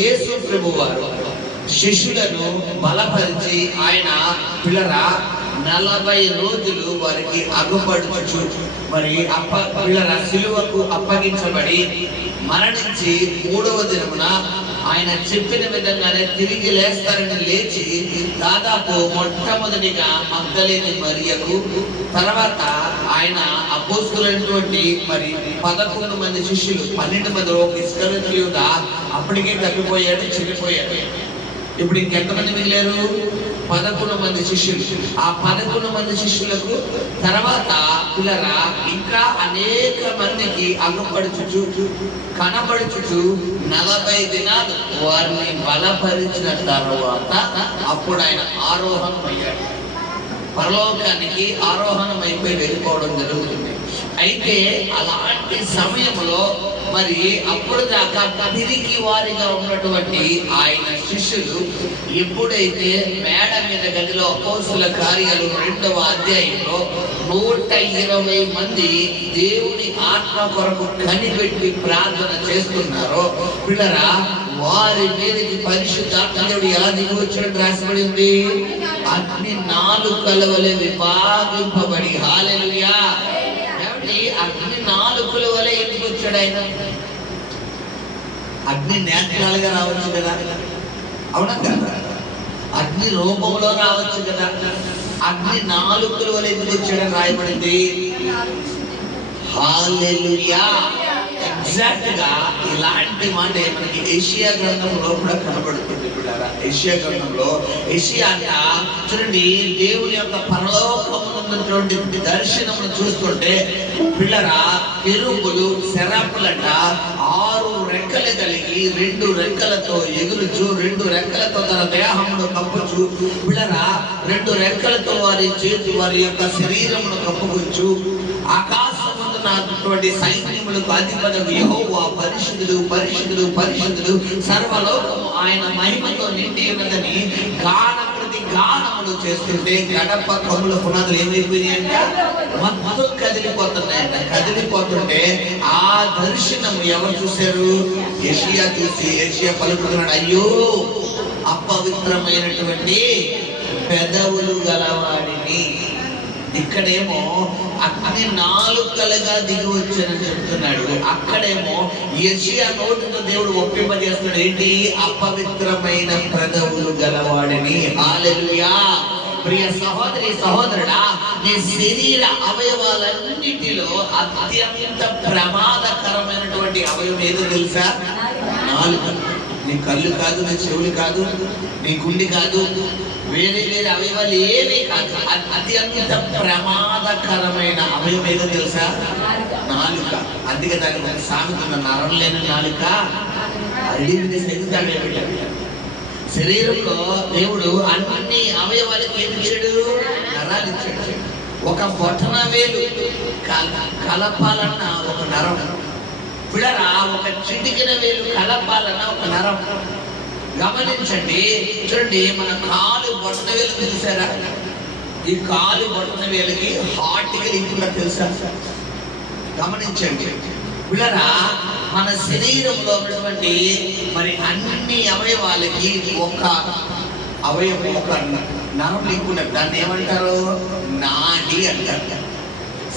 యేసు ప్రభువారు శిష్యులను బలపరిచి ఆయన పిల్లరా 40 రోజులు వారికి అగుపడుచు మరి పిల్లరా సిలువకు అప్పగించబడి మరణించి 3వ దినమున ఆయన చెప్పిన విధంగానే తిరిగి లేస్తారని లేచి దాదాపు మొట్టమొదటిగా మగ్దలేని మరియకు, తర్వాత ఆయన అపోస్తులైనటువంటి మరి 11 మంది శిష్యులు, 12 మంది ఇస్కరియోతు యూదా అప్పటికే తప్పిపోయాడు, చనిపోయాడు. ఇప్పుడు ఇంకెంతమంది మిగిలారు? 11 మంది శిష్యులు. ఆ 11 మంది శిష్యులకు తర్వాత పిల్లరా ఇంకా అనేక మందికి అగుపడుచు కనబడుచు 40 దినాలు వారిని బలపరిచిన తర్వాత అప్పుడు ఆయన ఆరోహణం అయ్యాడు. పరలోకానికి ఆరోహణం అయిపోయి వెళ్ళిపోవడం జరుగుతుంది. అయితే అలాంటి సమయంలో మరి అప్పుడు దాకా తిరిగి వారిగా ఉన్నటువంటి ఆయన శిష్యులు ఎప్పుడైతే మేడ మీద గదిలో అపోస్తుల కార్యాలు 2వ అధ్యాయంలో 120 మంది దేవుని ఆత్మ కొరకు కనిపెట్టి ప్రార్థన చేస్తున్నారో పిల్లరా, వారి మీదకి పరిశుద్ధాత్మ దేవుడు ఎలా దిగి వచ్చినట్టు రాసిపడి ఉంది. అగ్ని 4 కలవలే విభాగింపబడి, హల్లెలూయా. అగ్ని 4 కలవలే ఎందుకు వచ్చాడు ఆయన? అగ్ని నేత్రాలుగా రావచ్చు కదా, అవునా కదా? అగ్ని రూపంలో రావచ్చు కదా. అగ్ని 4 కలవలే ఎందుకు వచ్చాడని రాయబడింది. హల్లెలూయా. ఎగ్జాక్ట్ గా ఇలాంటి మాట మనకి యెషయా గ్రంథంలో కూడా కనబడుతుంది. యెషయా గ్రంథంలో యెషయా చూడండి, దేవుని యొక్క పరలోకమున్నటువంటి దర్శనమును చూస్తుంటే పిల్లరా కెరూబులు సెరాపులంట 6 రెక్కలు కలిగి 2 రెక్కలతో ఎగురుచు, 2 రెక్కలతో తన దేహమును కప్పుచు, పిల్లరా 2 రెక్కలతో వారి చేతి వారి యొక్క శరీరమును కప్పుకొచ్చు. ఆకాశమందున్నటువంటి సైన్యములకు అధిపతి యెహోవా పరిశుద్ధుడు పరిశుద్ధుడు పరిశుద్ధుడు, సర్వలోకము ఆయన మహిమతో నిండి ఉన్నదని గానములు గానములు చేస్తుంటే గడప కమ్ముల పునాదులు ఏమైపోయినాయంట? మొత్తం కదిలిపోతున్నాయంట. కదిలిపోతుంటే ఆ దర్శనం ఎవరు చూశారు? యెషయా చూసి యెషయా పలుకుతున్నాడు, అయ్యో అపవిత్రమైనటువంటి పెదవులు గలవాడిని. ఇక్కడేమో అగ్ని 4 కలగా దిగి వచ్చానని చెప్తున్నాడు. అక్కడేమో యెషయా నోటితో దేవుడు ఒప్పింపజేస్తున్నాడు. ఏంటి? అపవిత్రమైన పెదవులు గలవాడిని. హల్లెలూయా. ప్రియ సహోదరి సహోదరుడా, నీ శరీర అవయవాలన్నిటిలో అత్యంత ప్రమాదకరమైనటువంటి అవయవం ఏదో తెలుసా? నాలుక. నీ కళ్ళు కాదు, నీ చెవులు కాదు, నీ గుండె కాదు, వేరే వేరే అవయవాలు ఏమీ కాదు. అత్యంత ప్రమాదకరమైన అవయవం ఏదో తెలుసా? నాలుక. అందుకే దానికి ఒక సామెత ఉంది, నరం లేని నాలుక అడిగిన శరీరాన్ని పెట్టాడు. శరీరంలో దేవుడు అన్ని అవయవాలకి ఏమి ఇచ్చాడు? నరాలు ఇచ్చాడు. ఒక బొటన వేలు కలపాలన్న ఒక నరం, పిల్లరా ఒక చిటికిన వేలు కలపాలన్న ఒక నరం. గమనించండి, చూడండి, మన కాలు బొటన వేలు చూసారా? ఈ కాలు బొటన వేలకి హార్ట్కి లింకుగా తెలుసా? గమనించండి పిల్లరా, మన శరీరంలో ఉన్నటువంటి మరి అన్ని అవయవాలకి ఒక అవయవం, ఒక నరం లింక్ ఉన్నది. దాన్ని ఏమంటారు? నాడి అంటారు.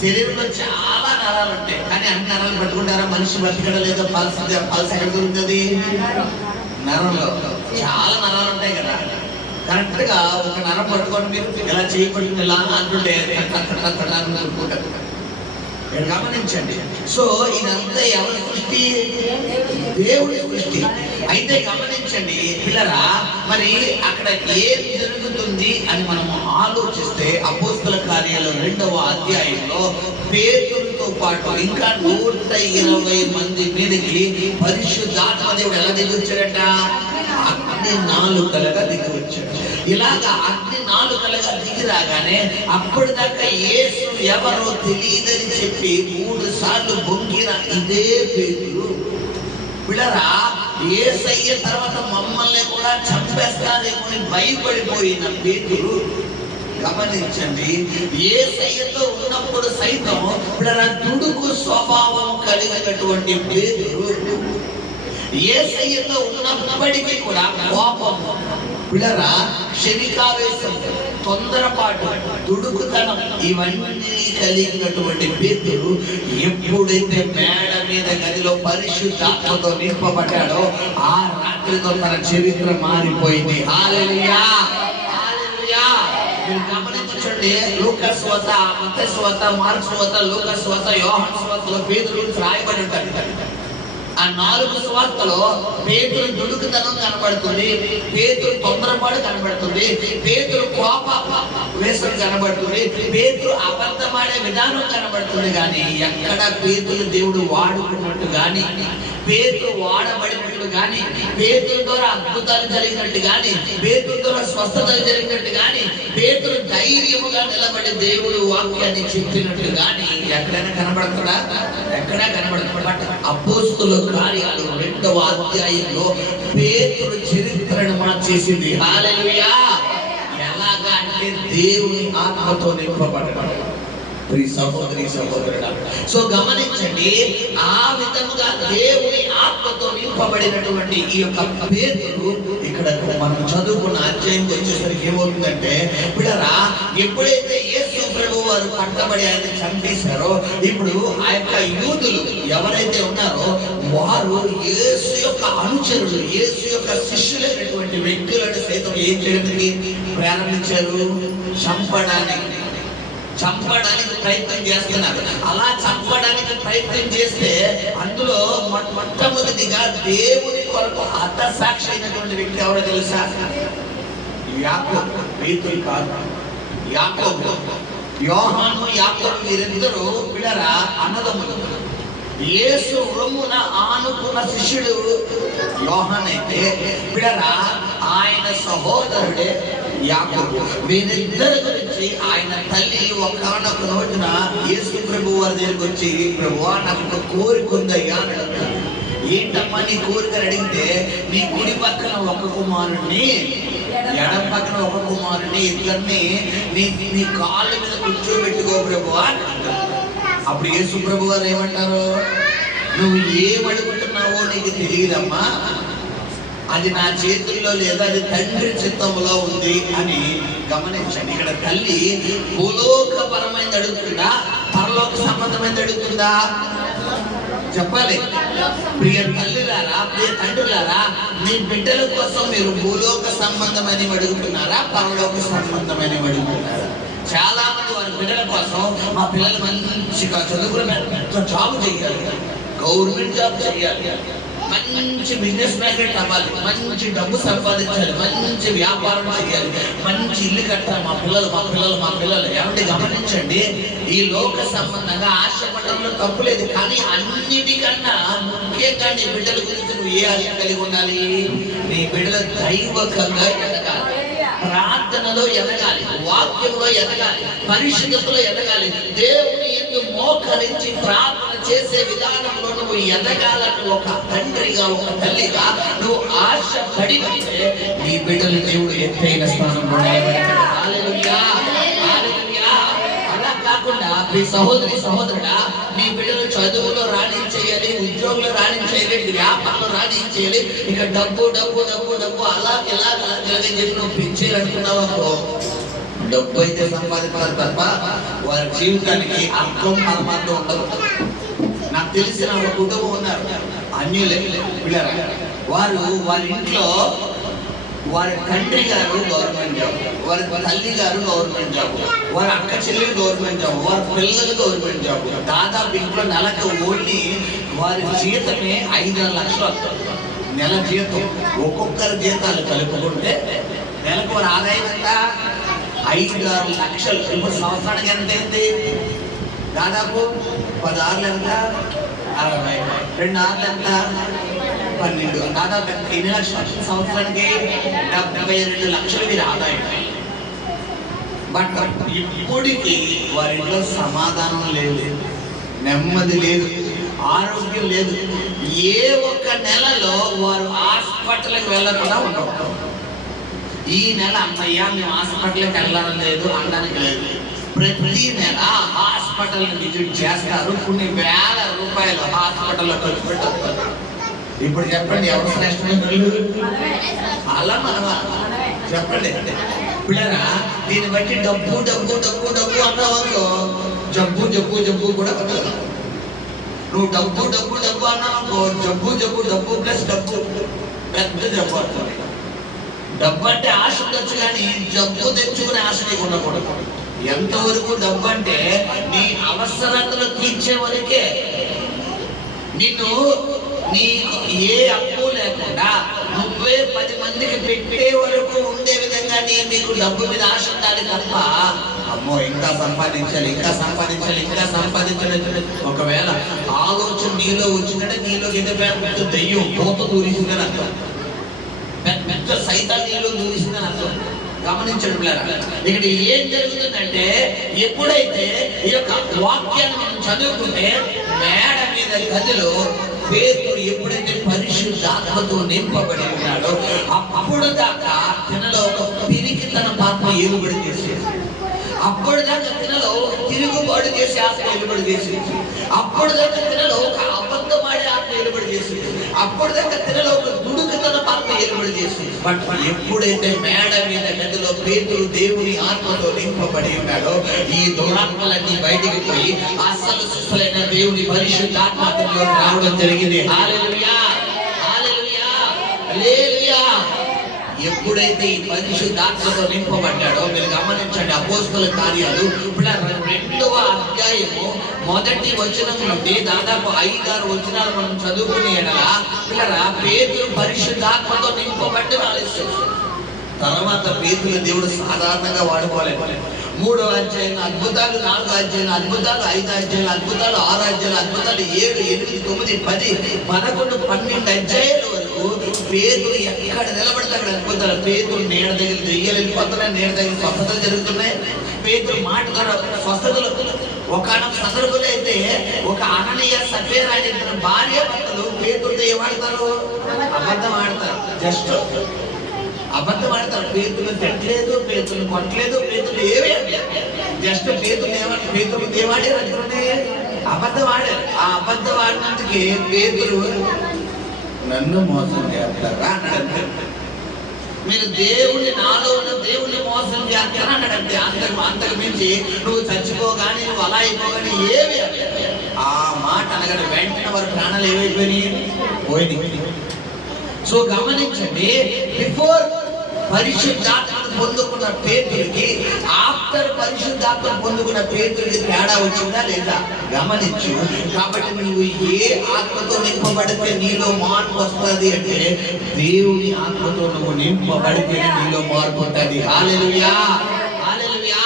శరీరంలో చాలా నరాలు ఉంటాయి, కానీ అన్ని నరాలు పట్టుకుంటారా? మనిషి బతికడం లేదో పల్స్ ఎక్కడ దొరుకుతుంది? నరంలో చాలా నరాలు ఉంటాయి కదా. కరెక్ట్ గా ఒక నరం పట్టుకొని మీరు ఇలా చేయబడి ఇలా అంటుంటే గమనించండి. సో ఇదంతా ఎవరి సృష్టి? దేవుడి సృష్టి. అయితే గమనించండి పిల్లరా, మరి అక్కడ ఏం జరుగుతుంది అని మనము ఆలోచిస్తే అపోస్తల కార్యాలు 2వ అధ్యాయంలో పేతురుతో పాటు ఇంకా 120 మంది మీదకి పరిశుద్ధాత్మ దేవుడు ఎలా దిగి వచ్చాడట? అగ్ని 4 కలగా దిగి వచ్చాడు. ఇలాగా అగ్ని 4 కలగా దిగి రాగానే అప్పటిదాకా యేసు ఎవరో తెలియదని చెప్పి 3 సార్లు బొంగిన ఇదే పేతురు పిల్లరా, యేసయ్య తర్వాత మమ్మల్ని కూడా చంపేస్తారేమో అని భయపడిపోయిన పేతురు. గమనించండి, యేసయ్యతో ఉన్నప్పుడు సైతం పిల్లరా దుడుకు స్వభావం కలిగినటువంటి పేతురు యేసయ్యలో ఉన్నప్పటికీ కూడా కోపం, పిల్లరా, క్షణికావేశం, తొందరపాటు, దుడుకుతనం ఇవన్నీ కలిగినటువంటి పేతురు ఎప్పుడైతే మేడ మీద గదిలో పరిశుద్ధాత్మతో నింపబడ్డాడో ఆ రాత్రితో తన చరిత్ర మారిపోయింది. హల్లెలూయా, హల్లెలూయా. మీరు గమనించండి, లూకాసు వార్త, మత్తయి వార్త, మార్కు వార్త, లూకాసు వార్త, యోహాను వార్తలో పేతురు గురించి రాయబడి ఉంటాడు. ఆ 4 సువార్తలో పేతురు దుడుకుతనం కనబడుతుంది, పేతురు తొందరపాటు కనబడుతుంది, పేతురు కోప వేసం కనబడుతుంది, పేతురు అబద్ధమాడే విధానం కనబడుతుంది. కానీ ఎక్కడ పేతురు దేవుడు వాడుకున్నట్టు కానీ, పేతురు వాడబడినట్టు కానీ, పేతురు ద్వారా అద్భుతాలు జరిగినట్టు కానీ, పేతురు ద్వారా స్వస్థతలు జరిగినట్టు కానీ, పేతురు ధైర్యముగా నిలబడి దేవుడు వాక్యాన్ని చెప్పినట్టు కానీ ఎక్కడైనా కనబడుతుందా? ఎక్కడా కనబడుతుంది. బట్ అపోస్తుల కార్యాలు 2వ అధ్యాయంలో పేతురు చరిత్రను మార్చేసింది. హల్లెలూయా. ఎలాగా అంటే దేవుని ఆత్మతో నింపబడ్డాడు. సహోదరి సహోదరుడా, సో గమనించండి, ఆ విధముగా దేవుని ఆత్మతో నింపబడినటువంటి ఈ యొక్క పేతురు ఇక్కడ మనం చదువుకున్న అధ్యాయంకి వచ్చేసరికి ఏమవుతుందంటే, పిల్లరా, ఎప్పుడైతే యేసు ప్రభువు వారు కట్టబడి ఆయన చంపేశారో, ఇప్పుడు ఆ యొక్క యూదులు ఎవరైతే ఉన్నారో వారు యేసు యొక్క అనుచరులు, యేసు యొక్క శిష్యులైనటువంటి వ్యక్తులను సైతం ఏం చేయడానికి ప్రారంభించారు? చంపడానికి ప్రయత్నం చేస్తున్నారు. అలా చంపడానికి ప్రయత్నం చేస్తే అందులో మొట్టమొదటిగా దేవుని కొరకు హతసాక్షి అయినటువంటి వ్యక్తి ఎవరో తెలుసా? యాకోబు. పేతురు కాదు, యాకోబు. యోహాను, యాకోబు వీరిద్దరూ పిల్లరా అన్నదమ్ములు. యేసు రొమ్మున ఆనుకున్న శిష్యుడు యోహానైతే పిల్లరా ఆయన సహోదరుడే యాకోబు. వీరిద్దరి గురించి ఆయన తల్లి ఒకానొక రోజున యేసు ప్రభు వారి దగ్గరికి వచ్చి, ప్రభువా, నాకు ఒక కోరిక ఉందయ్యా అని అడుగుతాడు. ఏంటమ్మా నీ కోరిక అడిగితే, నీ కుడి పక్కన ఒక కుమారుణ్ణి, ఎడం పక్కన ఒక కుమారుణ్ణి, ఇద్దరిని నీ కాళ్ళ మీద కూర్చోబెట్టుకో ప్రభువా. అప్పుడు యేసు ప్రభు వారు ఏమంటారు? నువ్వు ఏమడుగుతున్నావో నీకు తెలియదమ్మా, అది నా చేతుల్లో లేదా అది తండ్రి చిత్తంలో ఉంది అని గమనించండి. ఇక్కడ తల్లి భూలోకపరమైనది అడుగుతుందా, పరలోక సంబంధమైనది అడుగుతుందా? చెప్పాలి. ప్రియ తల్లిలారా, ప్రియ తండ్రులారా, మీ బిడ్డల కోసం మీరు భూలోక సంబంధమని అడుగుతున్నారా, పరలోక సంబంధమని అడుగుతున్నారా? చాలా మంది వారి బిడ్డల కోసం, మా పిల్లలు మంచిగా చదువుకుని జాబ్ చేయాలి, గవర్నమెంట్ జాబ్ చేయాలి, మంచి బిజినెస్ మ్యాగ్నెట్ అవ్వాలి, మంచి డబ్బు సంపాదించాలి, మంచి వ్యాపారం చేయాలి, మంచి ఇల్లు కట్టాలి, మా పిల్లలు. ఏమంటే గమనించండి, ఈ లోక సంబంధంగా ఆశపడడంలో తప్పు లేదు. కానీ అన్నిటికన్నా ముఖ్యంగా నీ బిడ్డల గురించి నువ్వు ఏ ఆశ కలిగి ఉండాలి? నీ బిడ్డల దైవకంగా ఎదగాలి, ప్రార్థనలో ఎదగాలి, వాక్యంలో ఎదగాలి, పరిశుద్ధతలో ఎదగాలి, దేవుని యందు మోకరించి ప్రార్థన చేసే విధానంలో నువ్వు ఎదగాలని ఒక తండ్రిగా, ఒక తల్లిగా నువ్వు ఆశ పడితే నీ బిడ్డలు దేవుడు ఎత్తైన స్థానంలో నిలబెడతాడు. హల్లెలూయా, హల్లెలూయా. అలా కాకుండా మీ సహోదరుడా, నీ బిడ్డలు చదువులో రాణించేయాలి, ఉద్యోగంలో రాణించేయాలి, వ్యాపారంలో రాణించేయాలి, ఇక డబ్బు అలా ఇలా చెప్పి నువ్వు పెంచేయాలనుకున్నావు అనుకో, డబ్బు అయితే సంపాదించాలి తప్ప వారి జీవితానికి అర్థం పరమార్థం ఉండదు. నాకు తెలిసిన ఒక కుటుంబం ఉన్నారు, అన్యులే పిల్లరా. వారి ఇంట్లో వారి తండ్రి గారు గవర్నమెంట్ జాబ్, వారి తల్లి గారు గవర్నమెంట్ జాబ్, వారి అక్క చెల్లెలు గవర్నమెంట్ జాబ్, వారి పిల్లలు గవర్నమెంట్ జాబ్. దాదాపు ఇంట్లో నెలకు ఓన్లీ వారి జీతమే 5-6 లక్షలు వస్తుంది. నెల జీతం ఒక్కొక్కరి జీతాలు కలుపుకుంటే నెలకు వారి ఆదాయం ఎంత? 5-6 లక్షలు. ఇప్పుడు సంవత్సరానికి ఎంత అయింది? దాదాపు 16 ఎంత? 60. 2 ఆర్లు ఎంత? 12. దాదాపు ఎన్ని లక్షలు? సంవత్సరానికి 72 లక్షలు వీరి ఆదాయం. బట్ ఇప్పటికి వారింట్లో సమాధానం లేదు, నెమ్మది లేదు, ఆరోగ్యం లేదు. ఏ ఒక్క నెలలో వారు హాస్పిటల్కి వెళ్ళకుండా ఉండవు. ఈ నెల అమ్మయ్యా మేము హాస్పిటల్కి వెళ్ళలేదు అనడానికి లేదు. ప్రతి నెల హాస్పిటల్ విజిట్ చేస్తారు, కొన్ని వేల రూపాయలు హాస్పిటల్లో ఖర్చు పెట్టారు. ఇప్పుడు చెప్పండి, ఎవరు శ్రేష్టమైన వాళ్ళు? అలా మనమా? చెప్పండి పిల్లరా. దీన్ని బట్టి డబ్బు డబ్బు డబ్బు డబ్బు అన్నావు, జబ్బు జబ్బు జబ్బు కూడా పడదు. నువ్వు డబ్బు డబ్బు డబ్బు అన్నావు, జబ్బు జబ్బు డబ్బు ప్లస్ డబ్బు, పెద్ద జబ్బు అవుతుంది. డబ్బు అంటే ఆశ ఉండొచ్చు, కానీ జబ్బు తెచ్చుకునే ఆశ నీకు ఉండకూడదు. ఎంతవరకు డబ్బు అంటే నీ అవసరతలు తీర్చే వరకే. నిన్ను నీకు ఏ అప్పు లేకుండా నువ్వే 10 మందికి పెట్టే వరకు ఉండే విధంగా నీకు డబ్బు మీద ఆశ ఉండాలి తప్ప, అమ్మో ఇంకా సంపాదించాలి ఇంకా సంపాదించాలి ఇంకా సంపాదించాలి. ఒకవేళ ఆలోచన నీలో వచ్చిందంటే నీలో పెద్ద దెయ్యం పోత దూరిసిందని అర్థం, పెద్ద సైతాన్ నీలో దూరిసిందని అర్థం. గమనించండి పిల్లరా, ఇక్కడ ఏం జరుగుతుందంటే ఎప్పుడైతే ఈ యొక్క వాక్యాన్ని మనం చదువుకుంటే మేడ మీద గదిలో పేతురు ఎప్పుడైతే పరిశుద్ధాత్మతో నింపబడి ఉన్నాడో అప్పుడు దాకా తనలో ఒక పిరికితన పాత్ర ఏలుబడి చేసేది. అప్పుడు దాకా తనలో తిరుగుబాటు చేసే ఆత్మ ఏలుబడి చేసేది. అప్పుడు దాకా తనలో ఒక అబద్ధమాడే ఆత్మ ఏలుబడి చేసేది. అప్పుడు దాకా తనలో ఒక దుడుకుతన పాత్ర ఏలుబడి చేసేది. బట్ ఎప్పుడైతే మేడ మీద గదిలో పేతురు దేవుని ఆత్మతో నింపబడి ఉన్నాడో ఈ దురాత్మలన్నీ బయటికి పోయి అసలు సుసలైన దేవుని పరిశుద్ధాత్మలో రావడం జరిగింది. హల్లెలూయా హల్లెలూయా హల్లెలూయా. ఎప్పుడైతే ఈ పరిశుద్ధాత్మతో నింపబడ్డాడో మీరు గమనించండి, అపోస్తల కార్యాలు 2వ అధ్యాయము 1వ వచనం నుండి దాదాపు 5-6 వచనాలు మనం చదువుకునే పిల్లరా పేతురు పరిశుద్ధాత్మతో నింపబడ్డ ఆలస్యం. తర్వాత పేతురు దేవుడు సాధారణంగా వాడుకోలేదు. 3వ అధ్యాయంలో అద్భుతాలు, 4వ అధ్యాయంలో అద్భుతాలు, 5వ అధ్యాయంలో అద్భుతాలు, 6వ అధ్యాయంలో అద్భుతాలు, 7, 8, 9, 10, 11, 12 అధ్యాయాల వరకు పేతురు ఎక్కడ నిలబడితే అక్కడ అద్భుతాలు. పేతురు నీడ దగ్గర దెయ్యాలు వెళ్ళిపోతున్నాయి, నీడ దగ్గర స్వస్థతలు జరుగుతున్నాయి. పేతురు మాట ద్వారా స్వస్థతలు. ఒకనొక సందర్భంలో అయితే ఒక అననీయ సఫేరా అనే భార్య భర్తలు పేతురుతో ఏమాడతారు? అబద్ధం ఆడతారు. జస్ట్ అబద్ధం ఆడతారు. పేతులు తిట్టలేదు, పేతులు కొట్టలేదు, పేతులు ఏవే జస్ట్ పేతులు ఏమాడారు అనుకునే అబద్ధం ఆడారు. ఆ అబద్ధం ఆడినందుకే పేతులు నన్ను మోసం చేస్తారా అన్నాడు. మీరు దేవుణ్ణి, నాలో ఉన్న దేవుణ్ణి మోసం చేస్తారా అన్నాడంటే అంతకు మించి నువ్వు చచ్చిపోగాని నువ్వు అలా అయిపోగాని ఏవి ఆ మాట అనగానే వెంటనే వారి ప్రాణాలు ఏమైపోయినాయి? పోయినాయి. సో గమనించండి, బిఫోర్ పరిశుద్ధాత్మను పొందుకున్న పేతురికి ఆఫ్టర్ పరిశుద్ధాత్మ పొందుకున్న పేతురికి తేడా వచ్చిందా లేదా గమనించు. కాబట్టి నువ్వు ఏ ఆత్మతో నింపబడితే నీలో మార్పు వస్తుంది అంటే దేవుని ఆత్మతో నువ్వు నింపబడితే నీలో మార్పు ఉంటుంది. హల్లెలూయా హల్లెలూయా.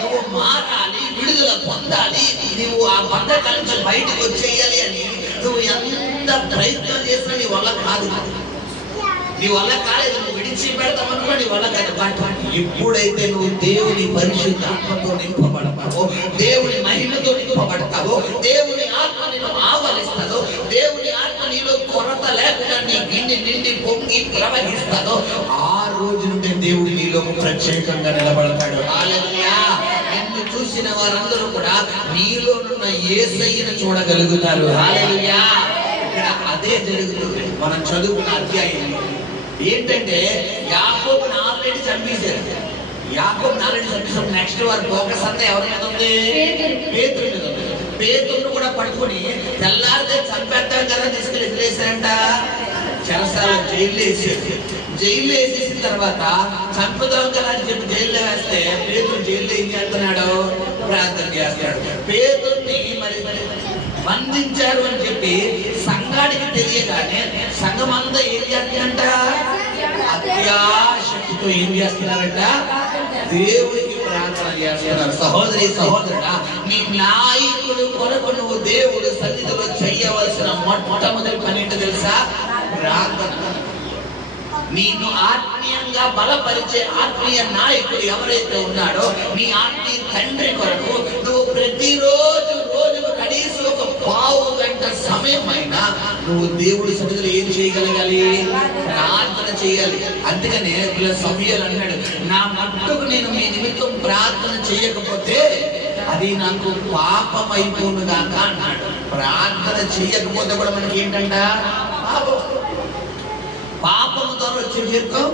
నువ్వు మారాలి, విడుదల పొందాలి, నువ్వు ఆ బంధకాల నుంచి బయటకు వచ్చేయాలి అని నువ్వు ఎంత ప్రయత్నం చేసినా నీ వల్ల కాదు. నీ వల్ల కాలేదు. నువ్వు విడిచి పెడతామనుకో నీ వల్ల కాదు. ఎప్పుడైతే నువ్వు దేవుని పరిశుద్ధాత్మతో నింపబడతావో, దేవుని మహిమతో నింపబడతావో, దేవుని ఆత్మ నిన్ను ఆవరిస్తాదో, దేవుని ఆత్మ నీలో కొరత లేకుండా నీ గిన్నె నిండి పొంగి ప్రవహిస్తాదో ఆ రోజు నుండి దేవుడు నీలో ప్రత్యేకంగా నిలబడతాడు. హల్లెలూయా. నిన్ను చూసిన వారందరూ కూడా నీలోనున్న యేసయ్యను చూడగలుగుతారు. హల్లెలూయా. ఇక్కడ అదే జరుగుతుంది. మనం చదువుకున్న అధ్యాయం ఏంటంటే యాకోబుని ఆల్రెడీ చంపేశారు. యాకోబుని ఆల్రెడీ చంపేసారు. నెక్స్ట్ వారి ఫోకస్ అంతా ఎవరి మీద ఉంది? పేతురు మీద ఉంది. పేతురును కూడా పట్టుకుని తెల్లారితే చంపేద్దాం కదా తీసుకెళ్ళి వదిలేశారంట. చెరసాల జైల్లో వేసేసి, జైల్లో వేసేసిన తర్వాత చంపుదాం కదా అని చెప్పి జైల్లో వేస్తే పేతురు జైల్లో ఏం చేస్తున్నాడు? ప్రార్థన చేస్తున్నాడు. పేతుర్ని మరి బంధించారు అని చెప్పి సంఘానికి తెలియగానే సంఘం అంతా ఏం చేస్తుందంట? అత్యాశక్తితో ఏం చేస్తున్నారంట? దేవుడికి ప్రార్థన చేస్తున్నారు. సహోదరి సహోదరుడా, నీ నాయకుడు కొరకు నువ్వు దేవుడు సన్నిధిలో చేయవలసిన మొట్టమొదటి పని ఏంటో తెలుసా? ప్రార్థన. నిన్ను ఆత్మీయంగా బలపరిచే ఆత్మీయ నాయకుడు ఎవరైతే ఉన్నాడో నీ ఆత్మీయ తండ్రి కొరకు నువ్వు ప్రతిరోజు రోజుకు కనీసం ఒక పావు గంట సమయమైనా నువ్వు దేవుడి సన్నిధిలో ఏం చేయగలగాలి? ప్రార్థన చేయాలి. అందుకనే సమయాలు అన్నాడు, నా మట్టుకు నేను మీ నిమిత్తం ప్రార్థన చేయకపోతే అది నాకు పాపం అయిపోను గాక అన్నాడు. ప్రార్థన చేయకపోతే కూడా మనకి ఏంటంట? పాపం. వచ్చే జీతం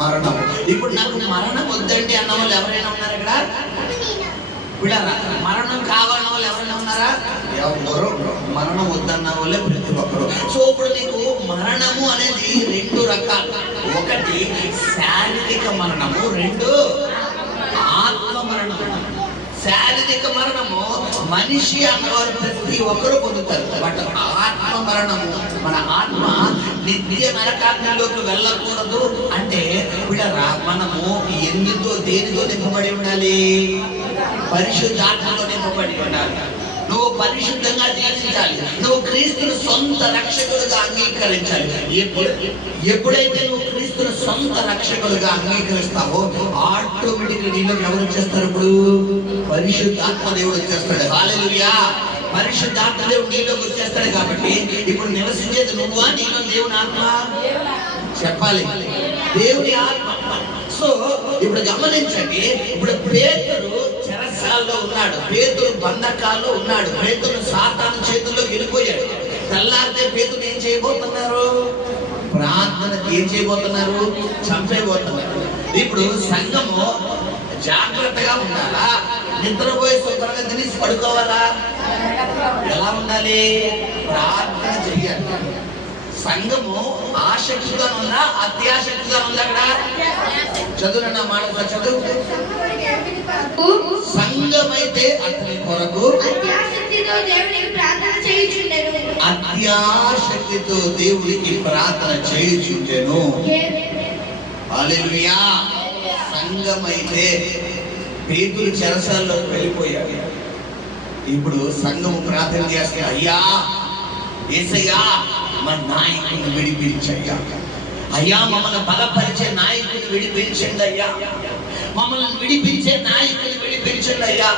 మరణం. ఇప్పుడు నాకు మరణం వద్దండి అన్న వాళ్ళు ఎవరైనా ఉన్నారు ఇక్కడ? పిల్లరా, మరణం కావాలన్న వాళ్ళు ఎవరైనా ఉన్నారా? ఎవరు? మరణం వద్దన్న వాళ్ళే ప్రతి ఒక్కరు. సో ఇప్పుడు నీకు మరణము అనేది రెండు రకాలు. ఒకటి శారీరక మరణము, రెండు ఆత్మ మరణము. శారీరక మరణము మనిషి అన్నవారు ప్రతి ఒక్కరు పొందుతారు. బట్ ఆత్మ మరణము, మన ఆత్మ నిత్య నరకాగ్నిలోకి వెళ్ళకూడదు అంటే పిల్లరా, మనము ఎందుతో దేనితో నింపబడి ఉండాలి? పరిశుద్ధాత్మలో నింపబడి ఉండాలి. నువ్వు పరిశుద్ధంగా జీవించాలి. నువ్వు క్రీస్తుని సొంత రక్షకుడుగా అంగీకరించాలి. ఎప్పుడైతే నువ్వు క్రీస్తుని సొంత రక్షకుడుగా అంగీకరిస్తావో ఆటోమేటిక్ నీలో ఎవరు చేస్తారు? ఇప్పుడు పరిశుద్ధాత్మ దేవుడు వచ్చేస్తాడు. హల్లెలూయా! పరిశుద్ధాత్మ దేవుడు నీలోకి వచ్చేస్తాడు. కాబట్టి ఇప్పుడు నివసించేది నువ్వా, నీలో దేవుని ఆత్మ? చెప్పాలి, దేవుని ఆత్మ. సో ఇప్పుడు గమనించండి, ఇప్పుడు పేతురు చెరసాల్లో ఉన్నాడు, పేతురు బంధకాల్లో ఉన్నాడు, పేతురు సాతాను చేతుల్లోకి వెళ్ళిపోయాడు. తెల్లారితే పేతురు ఏం చేయబోతున్నారు? ప్రార్థన ఏం చేయబోతున్నారు? చంపేయబోతున్నారు. ఇప్పుడు సంఘము జాగ్రత్తగా ఉండాలా? నిద్రపోయే శుభ్రంగా తినేసి పడుకోవాలా? ఎలా ఉండాలి? ప్రార్థన చెయ్యాలి. సంఘము ఆసక్తిగా ఉందా, అత్యాసక్తిగా ఉందా? అక్కడ చదువున మాట చదువు. సంఘమైతే అతని కొరకు అత్యాసక్తితో దేవునికి ప్రార్థన చేయుచుండెను. హల్లెలూయా! సంఘమైతే పేతురు చెరసాల్లోకి వెళ్ళిపోయాడు. ఇప్పుడు సంఘము ప్రార్థన చేస్తే, అయ్యా యేసయ్యా మా నాయకుని విడిపించయ్యా, అయ్యా మమ్మల్ని బలపరిచే నాయకుని విడిపించండి అయ్యా, మమ్మల్ని విడిపించే నాయకుని విడిపించండి అయ్యా,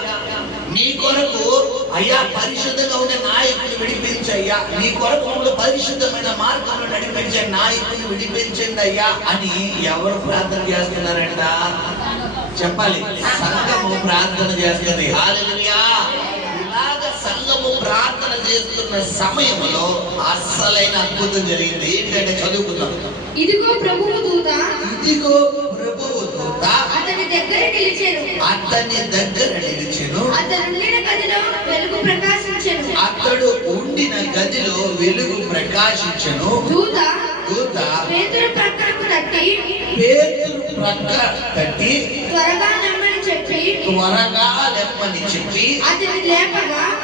నీ కొరకు అయ్యా పరిశుద్ధంగా ఉండే నాయకుని విడిపించయ్యా, నీ కొరకు మమ్మల్ని పరిశుద్ధమైన మార్గంలో నడిపించే నాయకుని విడిపించండి అయ్యా అని ఎవరు ప్రార్థన చేస్తున్నారంట? చెప్పాలి, సంఘము ప్రార్థన చేస్తుంది. హల్లెలూయా! సంఘము ప్రార్థన చేస్తున్న సమయంలో అస్సలైన అద్భుతం జరిగింది. ఏంటంటే చదువుకుందాం. ఇదిగో ప్రభువు దూత అతని దగ్గర నిలిచెను. అతడు ఉండిన గదిలో వెలుగు ప్రకాశించెను. దూత పేతురు ప్రక్కకు తట్టి త్వరగా లెమ్మని చెప్పి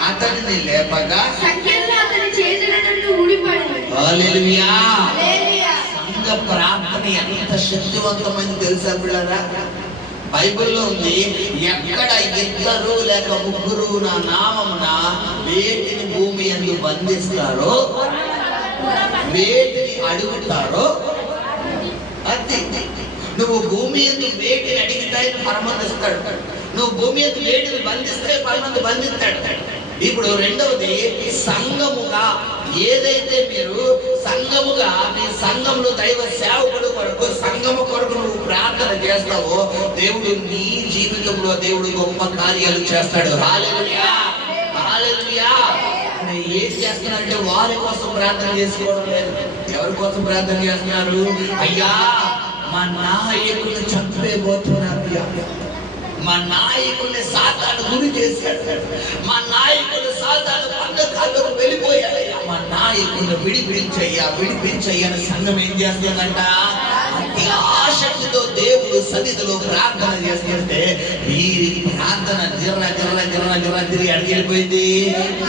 అతనిని లేపగా సంఖ్యలో అతని చేతుల నుండి ఊడిపడెను. హల్లెలూయా! సంఘ ప్రార్థన ఎంత శక్తివంతమైంది తెలుసా పిల్లరా? బైబిల్లో ఉంది, ఎక్కడ ఇద్దరు లేక ముగ్గురు నా నామమున వేటిని భూమి యందు బంధిస్తారో, వేటిని అడుగుతారో అది. నువ్వు భూమి యందు వేటిని అడిగితే పరమందిస్తాడు, నువ్వు భూమి యందు వేటిని బంధిస్తే పరమందు బంధిస్తాడు. ఇప్పుడు రెండవది, సంఘముగా ఏదైతే మీరు సంఘముగా నీ సంఘంలో దైవ సేవకుడు కొరకు సంఘము కొరకు నువ్వు ప్రార్థన చేస్తావో దేవుడు నీ జీవితంలో దేవుడు గొప్ప కార్యాలు చేస్తాడు. హల్లెలూయా! హల్లెలూయా! ఏం చేస్తున్నారంటే వారి కోసం ప్రార్థన చేసుకోవడం లేదు. ఎవరి కోసం ప్రార్థన చేస్తున్నారు? అయ్యా మా నాయకులు చంపేయబోతున్నారు, మా నాయకుల్ని సాతాను గురి చేశాడు, మా నాయకులు సాతాను బంధకాల్లోకి వెళ్ళిపోయాడు, మా నాయకులు విడిపించయ్యా అని సంఘం ఏం చేస్తుందంట? అతి ఆసక్తితో దేవుడు సన్నిధిలో ప్రార్థన చేస్తుంటే వీరి ప్రార్థన గిర్ర తిరిగి అడిగి వెళ్ళిపోయింది.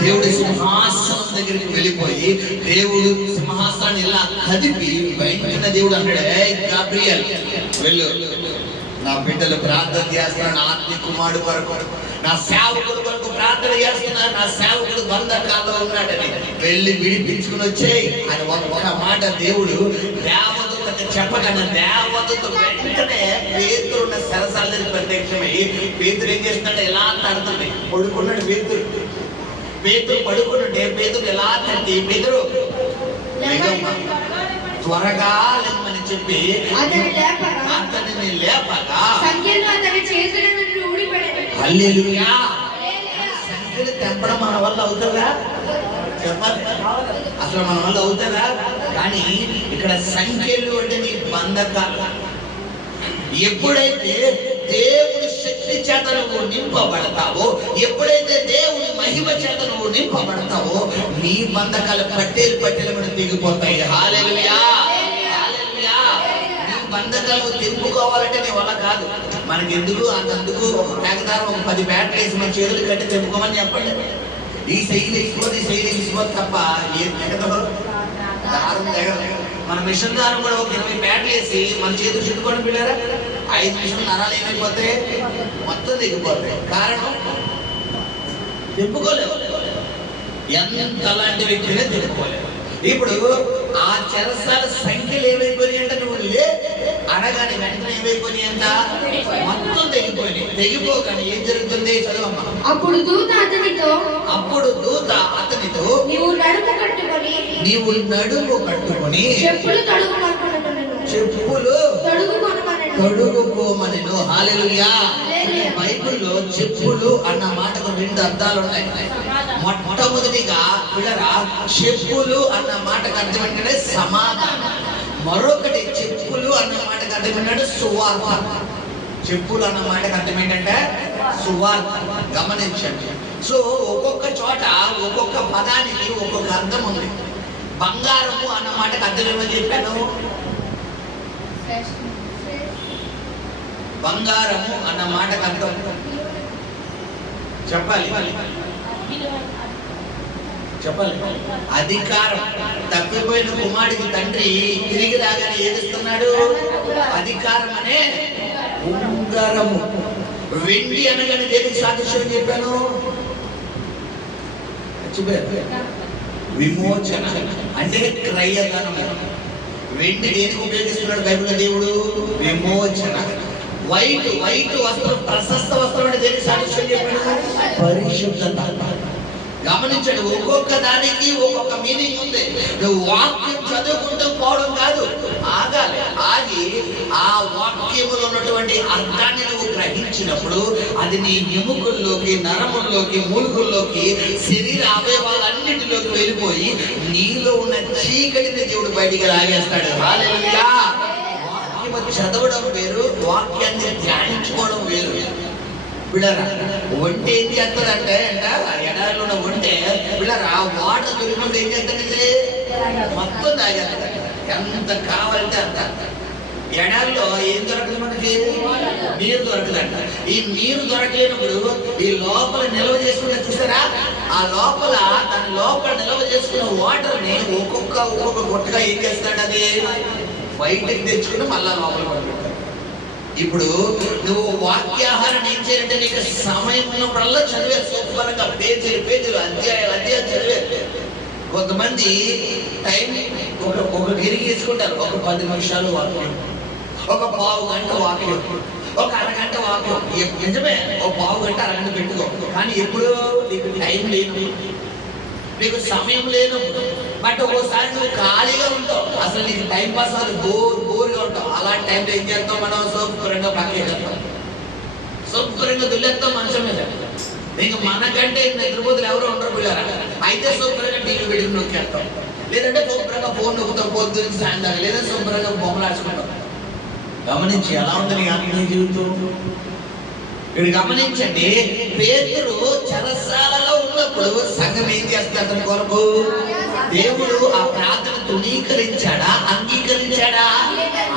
దేవుడి సింహాసనం దగ్గరికి వెళ్ళిపోయి దేవుడు సింహాసనాన్ని ఇలా కదిపి వెంటనే దేవుడు అన్నాడు, గాబ్రియల్ వెళ్ళు, నా బిడ్డలు ప్రార్థన చేస్తున్నారు, నా ఆత్మీయ కుమారుడు కొరకు, నా సేవకుడు కొరకు ప్రార్థన చేస్తున్నారు, నా సేవకుడు బంధకాల్లో ఉన్నాడని వెళ్ళి విడిపించుకుని వచ్చేయి అని ఒక మాట దేవుడు దేవదూతకి చెప్పగానే దేవదూత వెంటనే పేతురున్న సరసాలని ప్రత్యక్షమై పేతురు ఏం చేస్తున్నాడు? ఎలా తడుతుంది, పడుకున్నాడు. పేతురు పడుకున్నాడే, పేతురు ఎలా తట్టి, పేతురు త్వరగా లేమని చెప్పి అతనిని లేపగా హల్లెలూయా! సంఖ్యలు తెంపడం మన వల్ల అవుతుందా? చెప్పాలి. అసలు మన వల్ల అవుతుందా? కానీ ఇక్కడ సంఖ్యలు అంటే నీ బంధకాలు. ఎప్పుడైతే దేవుని శక్తి చేత నువ్వు నింపబడతావో, ఎప్పుడైతే దేవుని మహిమ చేత నువ్వు నింపబడతావో, నీ బంధకాలు పట్టేలు మీద దిగిపోతాయి. హల్లెలూయా, హల్లెలూయా. నీ బంధకాలు తెంపుకోవాలంటే నీ వల్ల కాదు. మనకి ఎందుకు అంతందుకు ఒక పేకదారం ఒక 10 బ్యాట్లు వేసి మన చేతులు కట్టి తెంపుకోమని చెప్పండి. ఈ శైలి ఇసుకోదు తప్ప ఏం తెగదు, దారం తెగదు. మన మిషన్ దారం కూడా ఒక 20 బ్యాట్లు వేసి మన చేతులు చుట్టుకొని పిల్లారా, 5 నిమిషాలు నరాలు ఏమైపోతే మొత్తం దిగిపోతాయి. కారణం తెంపుకోలేవు. ఎంత లాంటి వ్యక్తినే తెంపుకోలేవు. ఇప్పుడు ఆ చెరసాల సంఖ్యలు ఏమైపోయినాయి అంటే నువ్వు అనగానే వెంటనే ఏమైపోయినాయి అంట, మొత్తం తెగిపోయినాయి. తెగిపోగానే ఏం జరుగుతుంది చదవమ్మా. అప్పుడు దూత అతనితో నీవు నడుము కట్టుకొని చెప్పులు తొడుగుకోమనెను. హల్లెలూయా. బైబిల్లో చెప్పులు అన్న మాటకు 2 అర్థాలు ఉన్నాయి. మొట్టమొదటిగా పిల్లరా, చెప్పులు అన్న మాటకు అర్థం ఏంటంటే సమాధానం. మరొకటి చెప్పులు అన్న మాటకు అర్థం ఏంటంటే సువార్త. చెప్పులు అన్న మాటకు అర్థం ఏంటంటే సువార్త. గమనించండి. సో ఒక్కొక్క చోట ఒక్కొక్క పదానికి ఒక్కొక్క అర్థం ఉంది. బంగారము అన్న మాటకు అర్థం ఏమని చెప్పాను? బంగారము అన్న మాటకు అర్థం చెప్పాలి. అధికారం. తప్పిపోయిన కుమారుడికి తండ్రి తిరిగి రాగానే ఏదిస్తున్నాడు? అధికారం అనే ఉంగరము. వెండి అనగానే దేనికి సాదృశ్యం చెప్పాను? విమోచన అంటే క్రయధనము. వెండి దేనికి ఉపయోగిస్తున్నాడు బైబిల్లో దేవుడు? విమోచన. వైట్ వస్త్రం, ప్రశస్త వస్త్రం అంటే దేనికి సాదృశ్యం చెప్పాడు? పరిశుద్ధత. గమనించండి, ఒక్కొక్క దానికి ఒక్కొక్క మీనింగ్ ఉంది. నువ్వు వాక్యం చదువుకుంటూ పోవడం కాదు, ఆగాలి. ఆగి ఆ వాక్యములో ఉన్నటువంటి అర్థాన్ని నువ్వు గ్రహించినప్పుడు అది నీ ఎముకల్లోకి, నరముల్లోకి, మూలుగుల్లోకి, శరీర అవయవాలన్నిటిలోకి వెళ్ళిపోయి నీలో ఉన్న చీకటిని దేవుడు బయటికి లాగేస్తాడు. హల్లెలూయా. వాక్యము చదవడం వేరు, వాక్యాన్ని ధ్యానించుకోవడం వేరు. పిల్లరా, ఒంటి ఏం చేస్తుందంటే ఎడారిలో ఉన్న ఒంటే పిల్లరా వాటర్ దొరికినప్పుడు ఏం చేస్తానంటే మొత్తం తాగేస్తుంది. ఎంత కావాలంటే అంత. ఎడారిలో ఏం దొరకదు మనకి? నీరు దొరకదంట. ఈ నీరు దొరకలేనప్పుడు ఈ లోపల నిల్వ చేసుకున్న చూసారా, ఆ లోపల దాని లోపల నిల్వ చేసుకున్న వాటర్ ని ఒక్కొక్క గుట్టగా ఏం చేస్తాడు? అది బయటకు తెచ్చుకుని మళ్ళా లోపల పడుకుంటాడు. ఇప్పుడు నువ్వు వాక్యాహారం ఏం చేయాలంటే నీకు సమయం ఉన్నప్పుడల్లా చదివే, శుభ్రంగా పేజీలు అధ్యాయాలు చదివే. కొంతమంది టైం ఒక గిరిగి వేసుకుంటారు. ఒక 10 నిమిషాలు వాక్యం, ఒక పావు గంట వాక్యం, ఒక అరగంట వాక్యం. నిజమే, ఒక పావు గంట అరగంట పెట్టుకో. కానీ ఎప్పుడు నీకు టైం లేదు, నీకు సమయం లేదు. బట్ ఒక్కోసారి నువ్వు ఖాళీగా ఉంటావు, అసలు నీకు టైం పాస్ అది బోర్గా ఉంటావు. అలాంటి టైంలో ఏం చేస్తాం? మనం శుభ్రంగా పక్కేస్తాం, శుభ్రంగా దుల్లేస్తాం మంచం మీద. నీకు మనకంటే నిద్రపోతులు ఎవరు ఉండరు పిల్లరా. అయితే శుభ్రంగా టీవీ పెట్టుకుని నొక్కేస్తాం, లేదంటే శుభ్రంగా ఫోన్ నొక్కుతాం పొద్దున్న సాయంత్రం, లేదా శుభ్రంగా బొమ్మలు ఆడుకుంటాం. గమనించి ఎలా ఉంది నీ ఆత్మీయ జీవితం? ఇక్కడ గమనించండి, పేతురు చెరసాలలో ఉన్నప్పుడు సంఘం ఏం చేస్తాడు? అతని కొరకు దేవుడు ఆ ప్రార్థన తుణీకరించాడా? అంగీకరించాడా?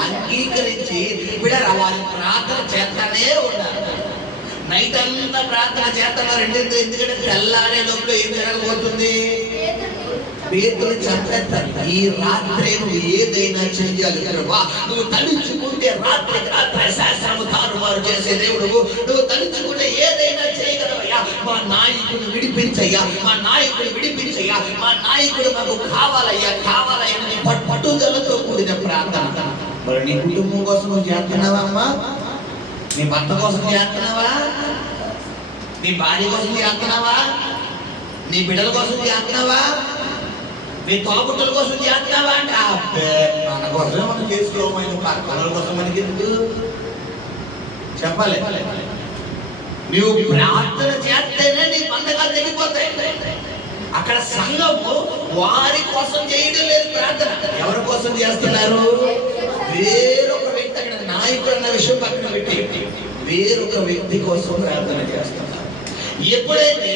అంగీకరించి బిడ్డరా వారి ప్రార్థన చేస్తానే ఉన్నారు. నైట్ అంతా ప్రార్థన చేస్తున్నారు. ఎందుకంటే తెల్లారే లోపల ఏం జరగబోతుంది? పేతురు చంపేస్తారు. ఈ రాత్రి నువ్వు ఏదైనా చెయ్యాలి. నువ్వు తలుచుకుంటే రాత్రి శాస్త్రము తారుమారు చేసే దేవుడు. నువ్వు తలుచుకుంటే ఏదైనా చేయగలవయ్యా. మా నాయకుడు విడిపించయ్యా, మా నాయకుడు విడిపించయ్యా, మా నాయకుడు మాకు కావాలయ్యా కావాలయ్యా పట్టుదలతో కూడిన ప్రార్థన. మరి నీ కుటుంబం కోసం నువ్వు చేస్తున్నావా అమ్మా? నీ భర్త కోసం చేస్తున్నావా? నీ భార్య కోసం చేస్తున్నావా? నీ బిడ్డల కోసం చేస్తున్నావా? నీ తోబుట్టుల కోసం చేస్తున్నావా? అంటే అబ్బే మన కోసమే మనం చేసుకోవాలి, పక్కల కోసం మనకి ఎందుకు చెప్పాలి. నువ్వు ప్రార్థన చేస్తేనే నీ బంధకాలు తెగిపోతాయి. అక్కడ సంఘము వారి కోసం చేయడం లేదు ప్రార్థన. ఎవరి కోసం చేస్తున్నారు? వేరొక వ్యక్తి, అక్కడ నాయకుడు అన్న విషయం పక్కన పెట్టి వేరొక వ్యక్తి కోసం ప్రార్థన చేస్తున్నారు. ఎప్పుడైతే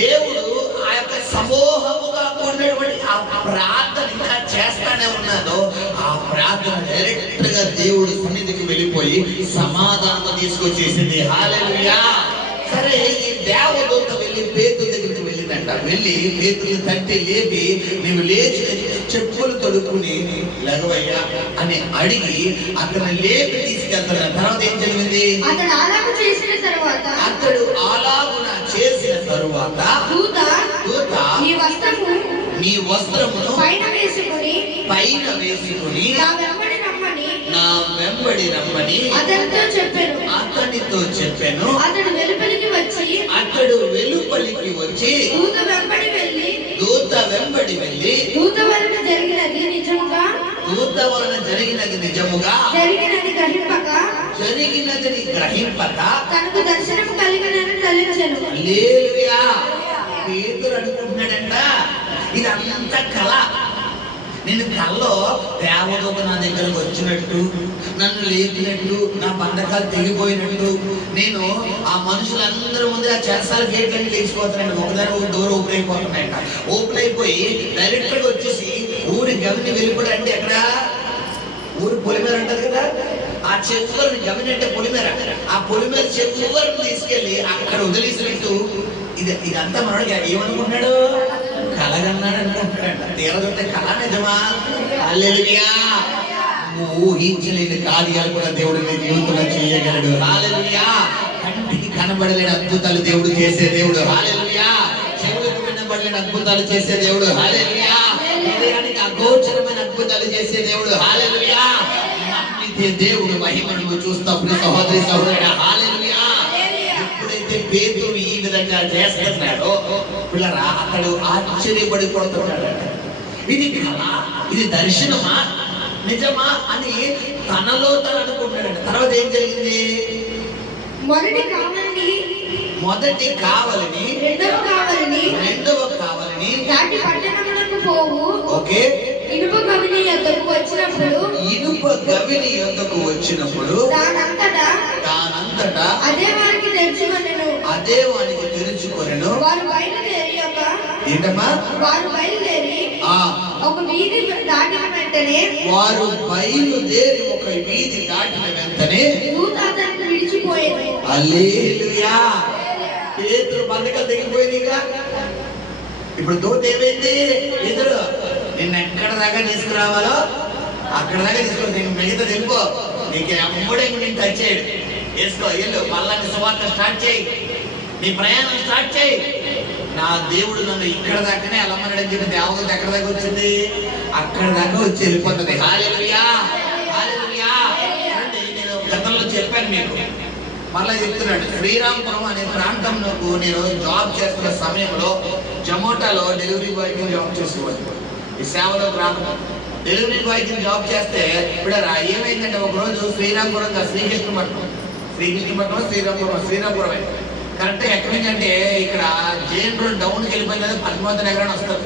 దేవుడు ఆ యొక్క సమూహముగా కూడినటువంటి ఆ ప్రార్థన ఇంకా చేస్తానే ఉన్నాడో, ఆ ప్రార్థన డైరెక్ట్ గా దేవుడు సన్నిధికి వెళ్ళిపోయి సమాధానం తీసుకొచ్చేసింది. హల్లెలూయా. సరే, ఈ దేవదూత వెళ్ళి పేతురు దగ్గరికి వెళ్ళిందంట. వెళ్ళి పేతురుని తట్టి లేపి, నీవు లేచి చెప్పులు తొడుక్కుని లగవయ్యా అని అడిగి అతను లేపి తీసుకెళ్తాడు. తర్వాత ఏం జరిగింది? అతడు అలాగు చేసిన తరువాత దూత నీ వస్త్రమును పైన వేసుకుని నా వెంబడి రమ్మని అతనితో చెప్పాను. అతడు వెలుపలికి వచ్చి దూత వెంబడి వెళ్ళి దూత వలన జరిగినది నిజముగా జరిగినదని గ్రహింపక తనకు దర్శనం కలిగినని తలంచెను. హల్లెలూయా. పేతురు అనుకుంటున్నాడంట, ఇదంతా కళ. నేను కల్లో దేవదూత నా దగ్గరకు వచ్చినట్టు, నన్ను లేపినట్టు, నా బంధకాలు తెగిపోయినట్టు, నేను ఆ మనుషులందరూ ముందు ఆ చెరసాల గేట్లన్నీ లేచిపోతున్నాయంట. ఒకదాని ఒక డోర్ ఓపెన్ అయిపోతున్నాయంట. ఓపెన్ అయిపోయి డైరెక్ట్ గా వచ్చేసి ఊరి గమని వెళ్ళిపోయి, అంటే ఎక్కడ ఊరి పొలిమేర అంటారు కదా, ఆ చెరువుని గమని అంటే పొలిమేర, ఆ పొలిమేర చెరువుని తీసుకెళ్లి అక్కడ వదిలేసినట్టు. ఇదంతా మనోడికి ఏమనుకున్నాడు? కలగన్నాడు అనుకుంటాడంట. తీరదొంటే కళ నిజమా? హల్లెలూయా. ఊహించలేని కార్యాలు కూడా దేవుడు నీ జీవితంలో చేయగలడు. హల్లెలూయా. కంటికి కనబడలేని అద్భుతాలు దేవుడు చేసే దేవుడు. హల్లెలూయా. చెవులకు వినబడలేని అద్భుతాలు చేసే దేవుడు. హల్లెలూయా. హృదయానికి అగోచరమైన అద్భుతాలు చేసే దేవుడు. హల్లెలూయా. నమ్మితే దేవుడు మహిమను చూస్తావు సహోదరి సహోదరుడా. హల్లెలూయా. ఎప్పుడైతే పేతురు ఈ విధంగా చేస్తున్నాడో పిల్లరా, అతడు ఆశ్చర్యపడిపోతున్నాడు. ఇది కళ, ఇది దర్శనమా, నిజమా అని తనలో తను అనుకుంటాడంట. తర్వాత ఏం జరిగింది? మొదటి కావాలని రెండవ కావాలని దాటి పట్టణమునకు పోవు. ఓకే. ఇనుప గవిని యొద్దకు వచ్చినప్పుడు దానంతటా అదే వారికి తెరుచుకొనెను. వారు బయలుదేరి ఒక వీధి దాటిన వెంటనే దూత అతన్ని విడిచిపోయేది. హల్లెలూయా. పేతురు బంధకాలు తెగిపోయినాయిగా. ఇప్పుడు దూత ఏమైంది? ఎదురు నిన్ను ఎక్కడ దాకా తీసుకురావాలో అక్కడ దాకా తీసుకుని, నీకు మిగతా వెళ్ళిపో, నీకు అమ్ముడే నేను టచ్ చేయడు, వేసుకో, వెళ్ళు, మళ్ళా నీ సువార్త స్టార్ట్ చేయి, నీ ప్రయాణం స్టార్ట్ చేయి. నా దేవుడు నన్ను ఇక్కడ దాకానే అలమన్నాడని చెప్పి దేవదూత ఎక్కడ దాకా వచ్చింది? అక్కడ దాకా వచ్చి వెళ్ళిపోతుంది. హల్లెలూయా. హల్లెలూయా. నేను గతంలో చెప్పాను మీకు, మళ్ళా చెప్తున్నాడు. శ్రీరాంపురం అనే ప్రాంతంలో నేను జాబ్ చేస్తున్న సమయంలో జొమాటోలో డెలివరీ బాయ్ కింద జాబ్ చేసేవాడు. ఈ సేవలో రాకుండా డెలివరీ బాయ్ కింద జాబ్ చేస్తే ఇప్పుడు ఏమైందంటే, ఒకరోజు శ్రీరాంపురం శ్రీరాంపురం కరెక్ట్ ఎక్కడి నుంచి అంటే, ఇక్కడ జైన్ రోడ్ డౌన్కి వెళ్ళిపోయిన పద్మావతి నగర్ అని వస్తారు.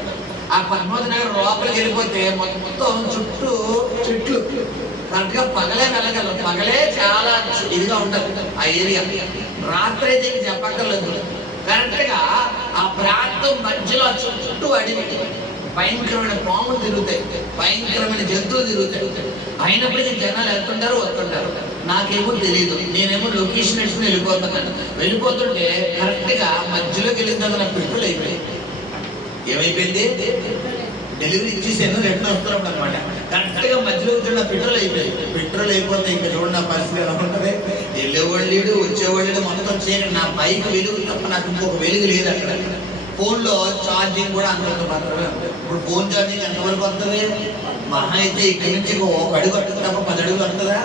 ఆ పద్మావతి నగర్ లోపలికి వెళ్ళిపోతే మొత్తం చుట్టూ చెట్లు. కరెక్ట్ గా పగలే వెళ్ళగలరు. పగలే చాలా ఇదిగా ఉంటది ఆ ఏరియా. రాత్రి అయితే చెప్పక్కర్లేదు. కరెక్ట్ గా ఆ ప్రాంతం మధ్యలో చుట్టూ అడవి, భయంకరమైన పాములు తిరుగుతాయి, భయంకరమైన జంతువులు తిరుగుతాయి. అయినప్పటికీ జనాలు వెళ్తుంటారు, వస్తుంటారు. నాకేమో తెలియదు. నేనేమో లొకేషన్ వేసుకుని వెళ్ళిపోతుంటే కరెక్ట్ గా మధ్యలోకి వెళ్ళిన తర్వాత నాకు పెట్రోల్ అయిపోయింది. ఏమైపోయింది? డెలివరీ ఇచ్చేసాను, రిటర్న్ వస్తున్నప్పుడు అనమాట. కరెక్ట్ గా మధ్యలో కూర్చొని పెట్రోల్ అయిపోయింది. పెట్రోల్ అయిపోతే ఇంకా చూడండి నా పరిస్థితి ఎలా ఉంటుంది. వెళ్ళేవాళ్ళు వచ్చేవాళ్ళు మొత్తం చేయడం. నా బైక్ వెలుగు తప్ప నాకు ఇంకొక వెలుగు లేదు అక్కడ. ఫోన్ లో ఛార్జింగ్ కూడా అంతంత మాత్రమే ఉంది. ఇప్పుడు ఫోన్ ఛార్జింగ్ ఎంతవరకు వస్తుంది? మహా అయితే ఇక్కడి నుంచి ఒక అడుగు అడుగు తప్ప 10 అడుగులు వస్తుందా?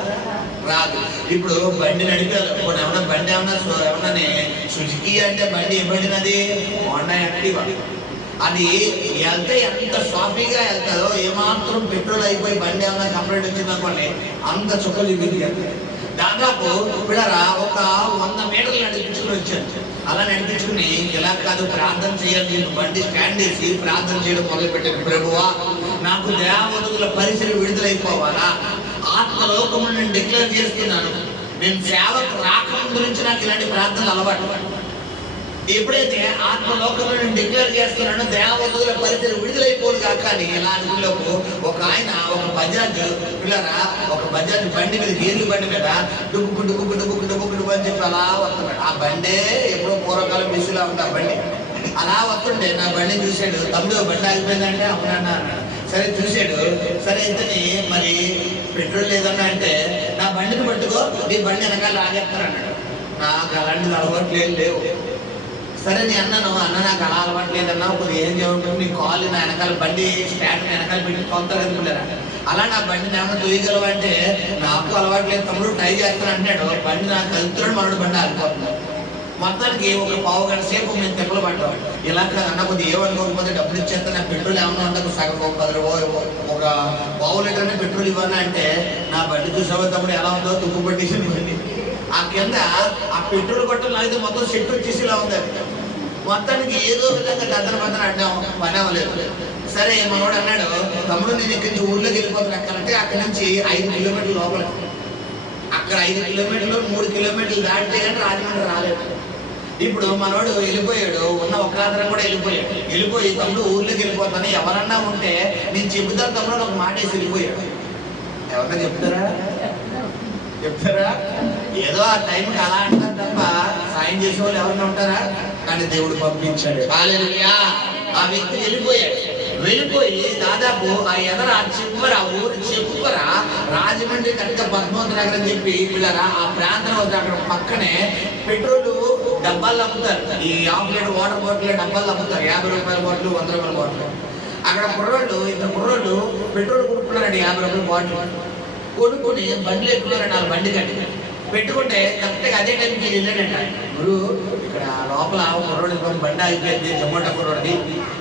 రాదు. ఇప్పుడు బండి నడిపారు. ఇప్పుడు ఏమన్నా బండి ఏమన్నా సుజుకి అంటే బండి ఏం బండినది? Honda Activa. అది వెళ్తే ఎంత సాఫీగా వెళ్తారో, ఏమాత్రం పెట్రోల్ అయిపోయి బండి ఏమన్నా కంప్లైంట్ వచ్చిందనుకోండి అంత చుక్కలు ఇది. దాదాపు పిల్లరా ఒక 100 మీటర్లు నడిపించుకుని వచ్చాను. అలా నడిపించుకుని ఇలా కాదు ప్రార్థన చేయాలి, నేను బండి స్టాండ్ చేసి ప్రార్థన చేయడం మొదలుపెట్టాను. ప్రభువా, నాకు దేవదూతల పరిచయం విడుదలైపోవాలా, ఆత్మలోకము నేను డిక్లేర్ చేస్తున్నాను. నేను సేవకు రాకముందు నుంచి నాకు ఇలాంటి ప్రార్థనలు అలవాటు. ఎప్పుడైతే ఆత్మలోకంలో నేను డిక్లేర్ చేస్తున్నానో దేవదూతల పరిచయం విడుదలైపోదు కాక అని ఇలా అనుకున్నప్పుడు ఒక ఆయన ఒక బజాజ్ పిల్లరా, ఒక బజాజ్ బండి మీద గేర్లు బండి మీద డుబ్బుకు డుబ్బుకు డుబ్బుకు డుబ్బుకు డుబ్బు అని చెప్పి అలా వస్తున్నాడు. ఆ బండే ఎప్పుడో పూర్వకాలం మిస్సిలా ఉంది ఆ బండి. అలా వస్తుంటే నా బండిని చూశాడు. తమ్ముడు బండి ఆగిపోయిందంటే అవునన్నా అన్నాడు. సరే చూశాడు. సరే ఇంతని మరి పెట్రోల్ లేదన్నా అంటే నా బండిని పట్టుకో, నీ బండి వెనకాల లాగేస్తాను అన్నాడు. నాకు అలాంటిది అలవాట్లు లేవు. సరే నేను అన్నాను, అన్న నాకు అలా అలవాటు లేదన్నా, ఇప్పుడు ఏం చేయమంటారు, నీ కాలు నా వెనకాల బండి స్టాండ్ వెనకాల పెట్టి కొంత అనుకుంటారా, అలా నా బండిని ఏమన్నా తొయ్యగలవు అంటే నాకు అలవాటు లేదు తమ్ముడు, ట్రై చేస్తాను అంటాడు. బండి నాకు కలుపుతున్నాడు, మనోడు బండి ఆగిపోతున్నాడు. మొత్తానికి ఒక పావు గంట సేపు మేము తెప్పలు పడ్డాం. ఇలా అన్న కొద్దిగా ఏమనుకోకపోతే డబ్బులు ఇచ్చేస్తే నాకు పెట్రోల్ ఏమన్నా ఉండదు, సగం ఒక 10 రూపాయలు ఒక పావు లీటర్ పెట్రోల్ ఇవ్వనా అంటే నా బండి చూసావో తమ్ముడు ఎలా ఉందో తుప్పు పట్టేసి బండి. ఆ కింద ఆ పెట్రోల్ కొట్టలు లాగితే మొత్తం సెట్ వచ్చేసి ఇలా ఉంది. మొత్తానికి ఏదో విధంగా గద్దన బద్దన అడ్డాం, పని అవ్వలేదు. సరే మనోడు అన్నాడు, తమ్ముడు నేను ఇక్కడి నుంచి ఊర్లోకి వెళ్ళిపోతాను ఎక్కడంటే అక్కడి నుంచి 5 కిలోమీటర్ల లోపల. అక్కడ 5 కిలోమీటర్లు 3 కిలోమీటర్లు దాటితే కానీ రాజమండ్రి రాలేదు. ఇప్పుడు మనోడు వెళ్ళిపోయాడు, ఉన్న ఒక ఆధారం కూడా వెళ్ళిపోయి తమ్ముడు ఊర్లోకి వెళ్ళిపోతాను, ఎవరన్నా ఉంటే నేను చెబుతాను తమ్ముడు ఒక మాట వేసి వెళ్ళిపోయాడు. ఎవరన్నా చెప్తారా? ఏదో ఆ టైంకి అలా అంటారు తప్ప సాయం చేసే వాళ్ళు ఎవరన్నా ఉంటారా? కానీ దేవుడు పంపించాడు. హల్లెలూయా. ఆ వ్యక్తి వెళ్ళిపోయి దాదాపు ఆ ఎదర చివర ఊరు చివర రాజమండ్రి కనుక పద్మావతి నగర్ అని చెప్పి పిల్లరా ఆ ప్రాంతం అక్కడ పక్కనే పెట్రోల్ డబ్బాలు అమ్ముతారు. ఈ 1/2 లీటర్ వాటర్ బాటిల్ డబ్బాలు అమ్ముతారు, 50 రూపాయల బాటిల్, 100 రూపాయల బాటిల్. అక్కడ ఇద్దరు కుర్రోళ్ళు పెట్రోల్ కొనుక్కున్నారండి. 50 రూపాయల బాటిల్ కొనుక్కొని బండ్లు ఎక్కున్నారండి. ఆ బండి కట్టి పెట్టుకుంటే కరెక్ట్గా అదే టైంకి వెళ్ళాడంట. గురు ఇక్కడ లోపల కుర్రోడు బండి ఆగిపోయింది, జొమాటో కుర్రోడిది,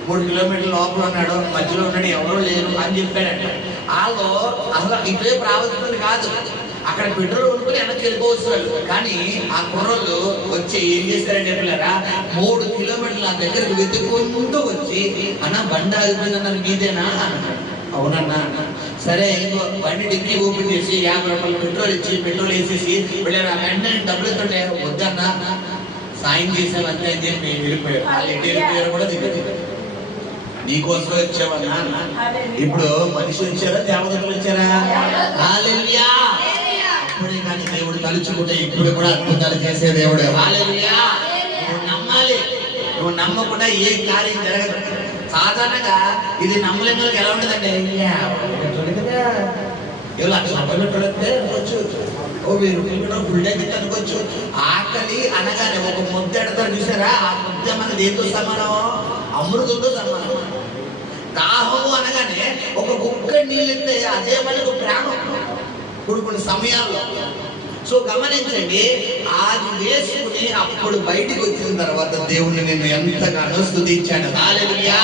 3 కిలోమీటర్ల లోపల ఉన్నాడు, మధ్యలో ఉన్నాడు, ఎవరో లేరు అని చెప్పాడంట. వాళ్ళు అసలు ఇటువైపు రావాల్సింది కాదు, అక్కడ పెట్రోల్ కొనుక్కొని వెనక్కి వెళ్ళిపోవచ్చు. కానీ ఆ కుర్రోళ్ళు వచ్చి ఏం చేశారంటే పిల్లరా 3 కిలోమీటర్లు నా దగ్గరకు వెతుక్కుంటూ వచ్చి అన్న బండి ఆగిపోయిందన్నారు, మీదేనా అన్నాడు. అవునన్నా. సరే ఇంకో బండి డిక్కీ ఓపెన్ చేసి 50 రూపాయలు పెట్రోల్ ఇచ్చి పెట్రోల్ వేసేసి వెళ్ళారు. వెంటనే డబ్బులు ఎత్తుంటే వద్దన్నా సాయం చేసామంతే అని చెప్పి వెళ్ళిపోయారు. వాళ్ళు ఎట్టి వెళ్ళిపోయారు కూడా తెలియదు. నీకోసమే వచ్చామన్నా. ఇప్పుడు మనిషి వచ్చారా దేవతలు వచ్చారా? హల్లెలూయా. అప్పుడే కానీ దేవుడు తలుచుకుంటే ఇప్పుడు కూడా అద్భుతాలు చేసే దేవుడు. హల్లెలూయా. నువ్వు నమ్మాలి, నువ్వు నమ్మకుండా ఏ కార్యం జరగదు. సాధారణంగా ఇది నమ్మలేని వాళ్ళకి ఎలా ఉంటుందండి, అనుకోవచ్చు. ఆకలి అనగానే ఒక ముద్ద ఎడతారు చూసారా, ఆ ముద్ద మనది ఏదో సమానం, అమృతంతో సమానం. దాహము అనగానే ఒక కుక్క నీళ్ళెత్తే అదే మనకు ప్రేమ కొన్ని సమయాల్లో. సో గమనించండి, అది వేసుకుని అప్పుడు బయటికి వచ్చిన తర్వాత దేవుణ్ణి నేను ఎంతగానో స్తుతించాను. హల్లెలూయా.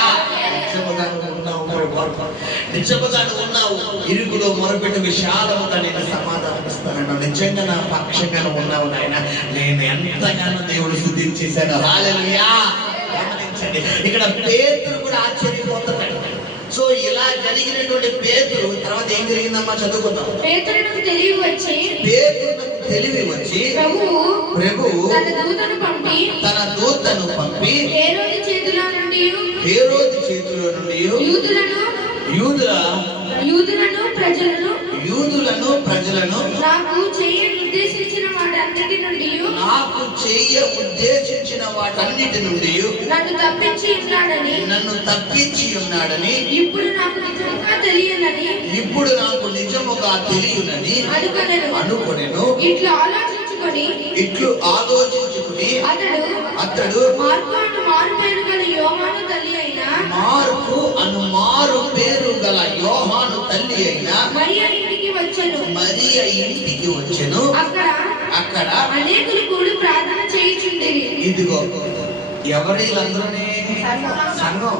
నిజముగా ఉన్నావు, ఇరుకులో మొరపెట్టు విశాలముగా నేను సమాధానమిస్తాను. నిజంగా నా పక్షంగా ఉన్నావు నాయన, నేను ఎంతగానో దేవుడు స్తుతించేశాను. హల్లెలూయా. గమనించండి, ఇక్కడ పేతురు కూడా ఆశ్చర్యపోతున్నాడు. సో ఇలా జరిగినటువంటి పేతురు తర్వాత ఏం జరిగిందమ్మా చదువుకుందాం. పేతురునకు తెలివి వచ్చి ప్రభువు తన దూతను పంపి హేరోదు చేతిలో నుండి యూదులను ప్రజలను నాకు చెయ్య ఉద్దేశించిన వాటన్నిటి నుండి నన్ను తప్పించి ఉన్నాడని ఇప్పుడు నాకు నిజముగా తెలియనని అనుకొనెను. ఇట్లు ఆలోచించుకుని అతడు మార్కు అను మారు పేరు గల యోహాను తల్లి అయిన మరియ ఇంటికి వచ్చెను. అక్కడ అనేకులు కూడి ప్రార్థన చేయుచుండిరి. ఇదిగో ఎవరిలందరూనే సంఘం.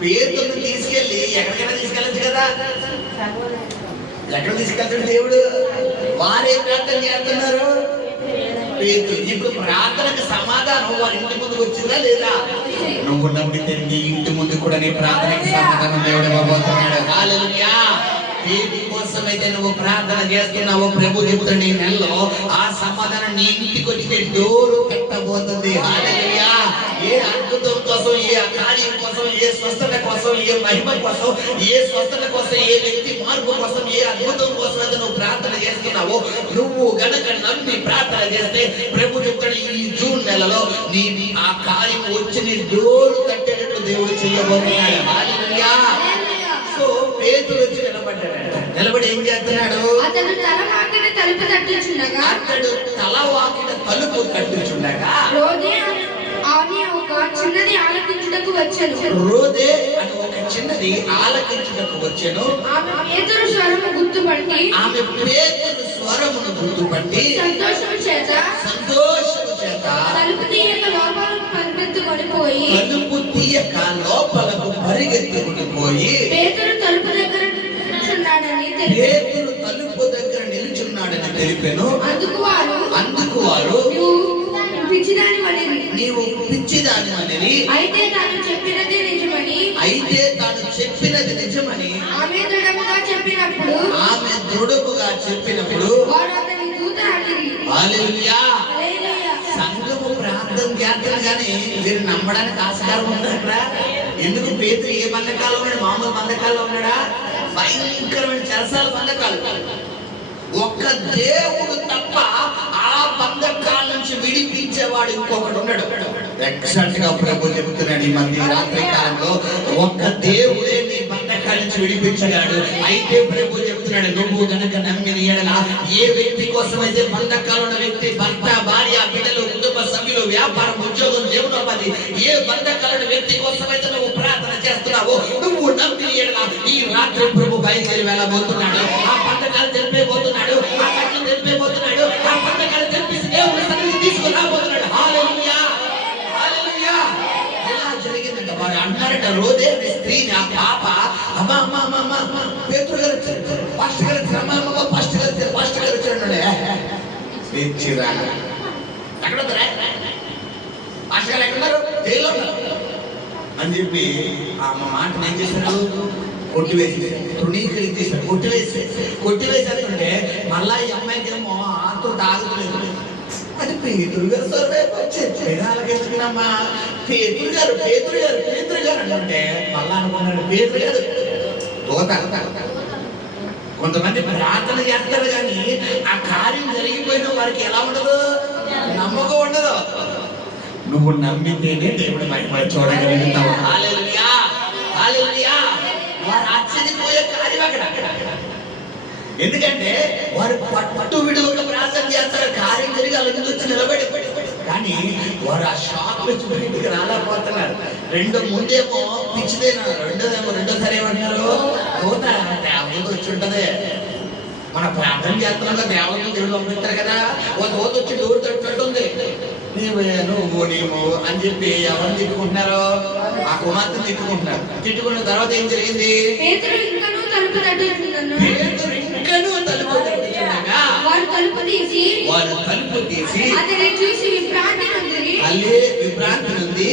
పేతురుని తీసుకెళ్ళి ఎక్కడికైనా తీసుకెళ్ళచ్చు కదా, ఎక్కడ తీసుకెళ్తాడు దేవుడు? వారే ప్రార్థన చేస్తున్నారు. పేతురు. ఇప్పుడు ప్రార్థనకు సమాధానం వారి ఇంటి ముందుకు వచ్చిందా లేదా? నువ్వు నమ్మితే నీ ఇంటి ముందు కూడా నీ ప్రార్థనకి సమాధానం దేవుడు ఇవ్వబోతున్నాడు. హల్లెలూయా. దేని కోసమైతే నువ్వు ప్రార్థన చేస్తున్నావో ప్రభు చెబుతాడు ఈ నెలలో ఆ సమాధానం నీ ఇంటికి వచ్చే డోరు కట్టబోతుంది. హల్లెలూయా. ఏ అద్భుతం కోసం, ఏ కార్యం కోసం, ఏ స్వస్థత కోసం, ఏ మహిమ కోసం, ఏ స్వస్థత కోసం, ఏ వ్యక్తి మార్పు కోసం, ఏ అద్భుతం కోసం అయితే నువ్వు ప్రార్థన చేస్తున్నావో నువ్వు గనక నమ్మి ప్రార్థన చేస్తే ప్రభు చెప్తాడు ఈ జూన్ నెలలో నీ ఆ కార్యం వచ్చి నీ డోరు కట్టేటట్లు దేవుడు చేయబోతున్నాడు. హల్లెలూయా. సో పేతురు వచ్చి నిలబడి ఏం చేస్తున్నాడు? అతడు తలవాకిట తలుపు తట్టించుండగా రోదే అని ఒక చిన్నది ఆలకించుటకు వచ్చెను. ఆమె పేతురు స్వరమును గుర్తుపట్టి సంతోషము చేత తలుపు తీయక లోపలకు పరిగెత్తుకొని పోయి పేతురు తలుపు దగ్గర నిలుచున్నాడని తెలిపెను. అందుకు వారు నీవు పిచ్చిదానివని, అయితే తాను చెప్పినది నిజమని ఆమె దృఢముగా చెప్పినప్పుడు వారు అతని దూత అనిరి. హల్లెలూయా. సంఘము ప్రార్థన చేస్తారు కానీ మీరు నమ్మడానికి ఆస్కారం ఉంది అక్కడ. ఎందుకు? పేతురు ఏ బంధకాల్లో ఉన్నాడు? మామూలు బంధకాల్లో ఉన్నాడా? భయంకరమైన చెరసాల బంధకాలు. ఒక్క దేవుడు తప్ప ఆ బంధకాల నుంచి విడిపించేవాడు ఇంకొకడు ఉన్నాడు. ఎగ్జాక్ట్ గా ప్రభు చెబుతున్నాడు ఈ మధ్య రాత్రి కాలంలో ఒక్క దేవుడే నీ బంధకాల నుంచి విడిపించగాడు. అయితే ప్రభు చెబుతున్నాడు నువ్వు కనుక నమ్మిన ఎడల ఏ వ్యక్తి కోసమైతే బంధకాలు ఉన్న వ్యక్తి, భర్త, భార్య, బిడ్డలు, కుటుంబ సభ్యులు, వ్యాపారం, ఉద్యోగం, జీవనోపాధి, ఏ బంధకాలను వ్యక్తి కోసమైతే నువ్వు ప్రార్థన చేస్తున్నావో నువ్వు నమ్మిన ఎడల ఈ రాత్రి ప్రభు బయలుదేరి వెళ్ళబోతున్నాడు. ఆ బంధకాలు తెలిపేబోతున్నాడు, ఆ కట్లు తెలిపేబోతున్నాడు, ఆ బంధకాలు తెలిపేసి దేవుని సన్నిధికి తీసుకురాబోతున్నాడు. హల్లెలూయా. హల్లెలూయా. ఎలా జరిగిందంట? వారు అంటారట రోదే అనే స్త్రీని, ఆ పాప అమ్మా అమ్మా అమ్మా అమ్మా పేతురు గారు వచ్చారు, పాస్టర్ గారు వచ్చారు, అమ్మా అమ్మ పాస్టర్ గారు వచ్చారు, పాస్టర్ గారు వచ్చాడు. ఎక్కడ ఉన్నారా? పాస్టర్ గారు ఎక్కడున్నారు? జైల్లో ఉన్నారు అని చెప్పి ఆ అమ్మ మాటను ఏం చేశారు? కొట్టివేసి తృణీకరించేశారు. కొట్టివేసేస్తుంటే మళ్ళా ఈ అమ్మాయికి ఏమో ఆతో తాగుతలేదు. అది పేతురు గారు సర్వేమా పేతురు గారు అంటే మళ్ళా అనుకున్నాడు పేతురు గారు దోత. కొంతమంది ప్రార్థన చేస్తారు కానీ ఆ కార్యం జరిగిపోయిన వారికి ఎలా ఉండదు? నమ్మకం ఉండదు. నువ్వు నమ్మితేనే దేవుడి మహిమ చూడగలుగుతావు. హల్లెలూయా. హల్లెలూయా. వారు ఆశ్చర్యపోయే కార్యం అక్కడ. ఎందుకంటే వారు పట్టు విడువక ప్రార్థన చేస్తారు, కార్యం జరిగి అలా వచ్చి నిలబడి. కానీ వారు ఆ షాక్ వచ్చి బయటికి రాలేకపోతున్నారు. ముందేమో పిచ్చిదేనా, రెండోసారి ఏమంటున్నారు? దూత దేవుడు వచ్చి ఉంటది. మన ప్రార్థన చేస్తున్నాం దేవుడు దేవుడు పంపిస్తారు కదా, ఓ దూత వచ్చి డోరు తట్టుంటుంది. నువ్వు అని చెప్పి ఎవరిని తిట్టుకుంటున్నారు? ఆ కుమార్తెను తిట్టుకుంటున్నారు. తిట్టుకున్న తర్వాత ఏం జరిగింది? తలుపు తీసి విభ్రాంతి నుండి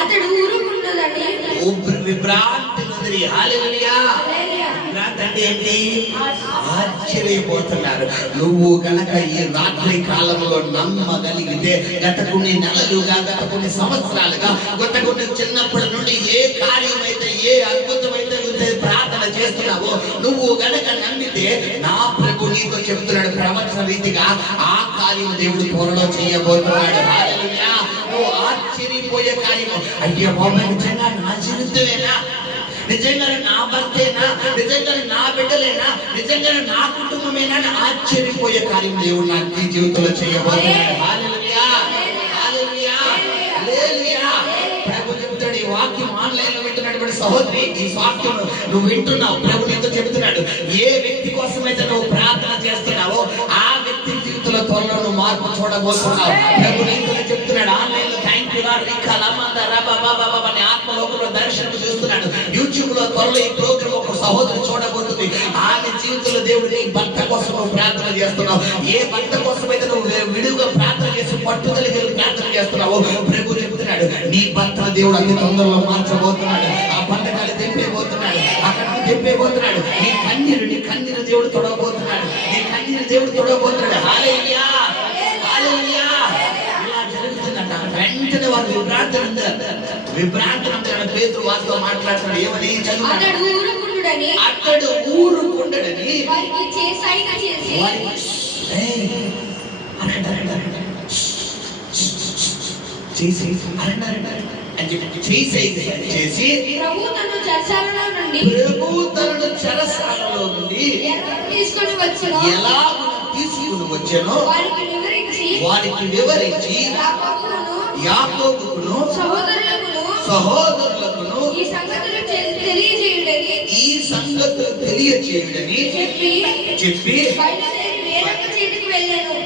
అతడు విభ్రాంతి నుండి. హల్లెలూయా. విభ్రాంతి అంటే ఏంటి? ఆశ్చర్యపోతున్నారు. నువ్వు కనుక ఈ రాత్రి కాలంలో నమ్మగలిగితే గత కొన్ని నెలలుగా, గత కొన్ని సంవత్సరాలుగా, గత కొన్ని చిన్నప్పటి నుండి ఏ కార్యమైతే, ఏ అద్భుతమైతే ప్రార్థన చేస్తున్నావో నువ్వు గనక నమ్మితే నా ప్రభు నీతో చెప్తున్నాడు ప్రవచన రీతిగా ఆ కార్యం దేవుడు త్వరలో చేయబోతున్నాడు. హల్లెలూయా. నువ్వు ఆశ్చర్యపోయే కార్యము. అయ్యో బాబా, నిజంగా నా జీవితమేనా? నిజంగా నా భర్తేనా? నిజంగా నా బిడ్డలేనా? నిజంగా నా కుటుంబమేనా? ఆశ్చర్యపోయే కార్యం దేవుడు నా జీవితంలో చేయబోతున్నాడు. హల్లెలూయా. హల్లెలూయా. హల్లెలూయా. ప్రభు చెప్తాడు ఈ వాక్యం ఆన్లైన్ లో వింటున్నటువంటి సహోదరి, ఈ వాక్యం నువ్వు వింటున్నావు. ప్రభు నీతో చెబుతున్నాడు ఏ వ్యక్తి కోసమైతే నువ్వు ప్రార్థన చేస్తున్నావో ఆ వ్యక్తి జీవితంలో త్వరలో నువ్వు మార్పు చూడబోతున్నావు. ప్రభు నీతో చెప్తున్నాడు ఆన్లైన్ లో ఆత్మలోకంలో దర్శనం చూస్తున్నాడు. యూట్యూబ్ లో త్వరలో ఈ ప్రోగ్రామ్ ఒక సహోదరు చూడబోతుంది. ఆమె జీవితంలో దేవుడు నీ భర్త కోసం నువ్వు ప్రార్థన చేస్తున్నావు. ఏ భర్త కోసం అయితే నువ్వు విడుగా ప్రార్థన చేసి పట్టుదల ప్రార్థన చేస్తున్నావు, ప్రభు చెప్తున్నాడు నీ భర్త దేవుడు అతి తొందరలో మార్చబోతున్నాడు. ఆ బంధకాలు తెంపేయబోతున్నాడు, అక్కడ తెంపేయబోతున్నాడు. నీ కన్నీరు దేవుడు తొడగబోతున్నాడు. నీ కన్నీరు దేవుడు తొడగబోతున్నాడు. హల్లెలూయా, హల్లెలూయా. ఇలా జరుగుతుందట. వెంటనే వారు విభ్రాంతి పేతురు వారితో మాట్లాడుతున్నాడు. ఏమని చదువు? అతడు ఊరుకుండడని చేసి ప్రభు తనను చెరసాలలో నుండి ఎలా తీసుకుని వచ్చానో వారికి వివరించి యాకోబుకును సహోదరులకును ఈ సంగతులు తెలియచేయుడని చెప్పి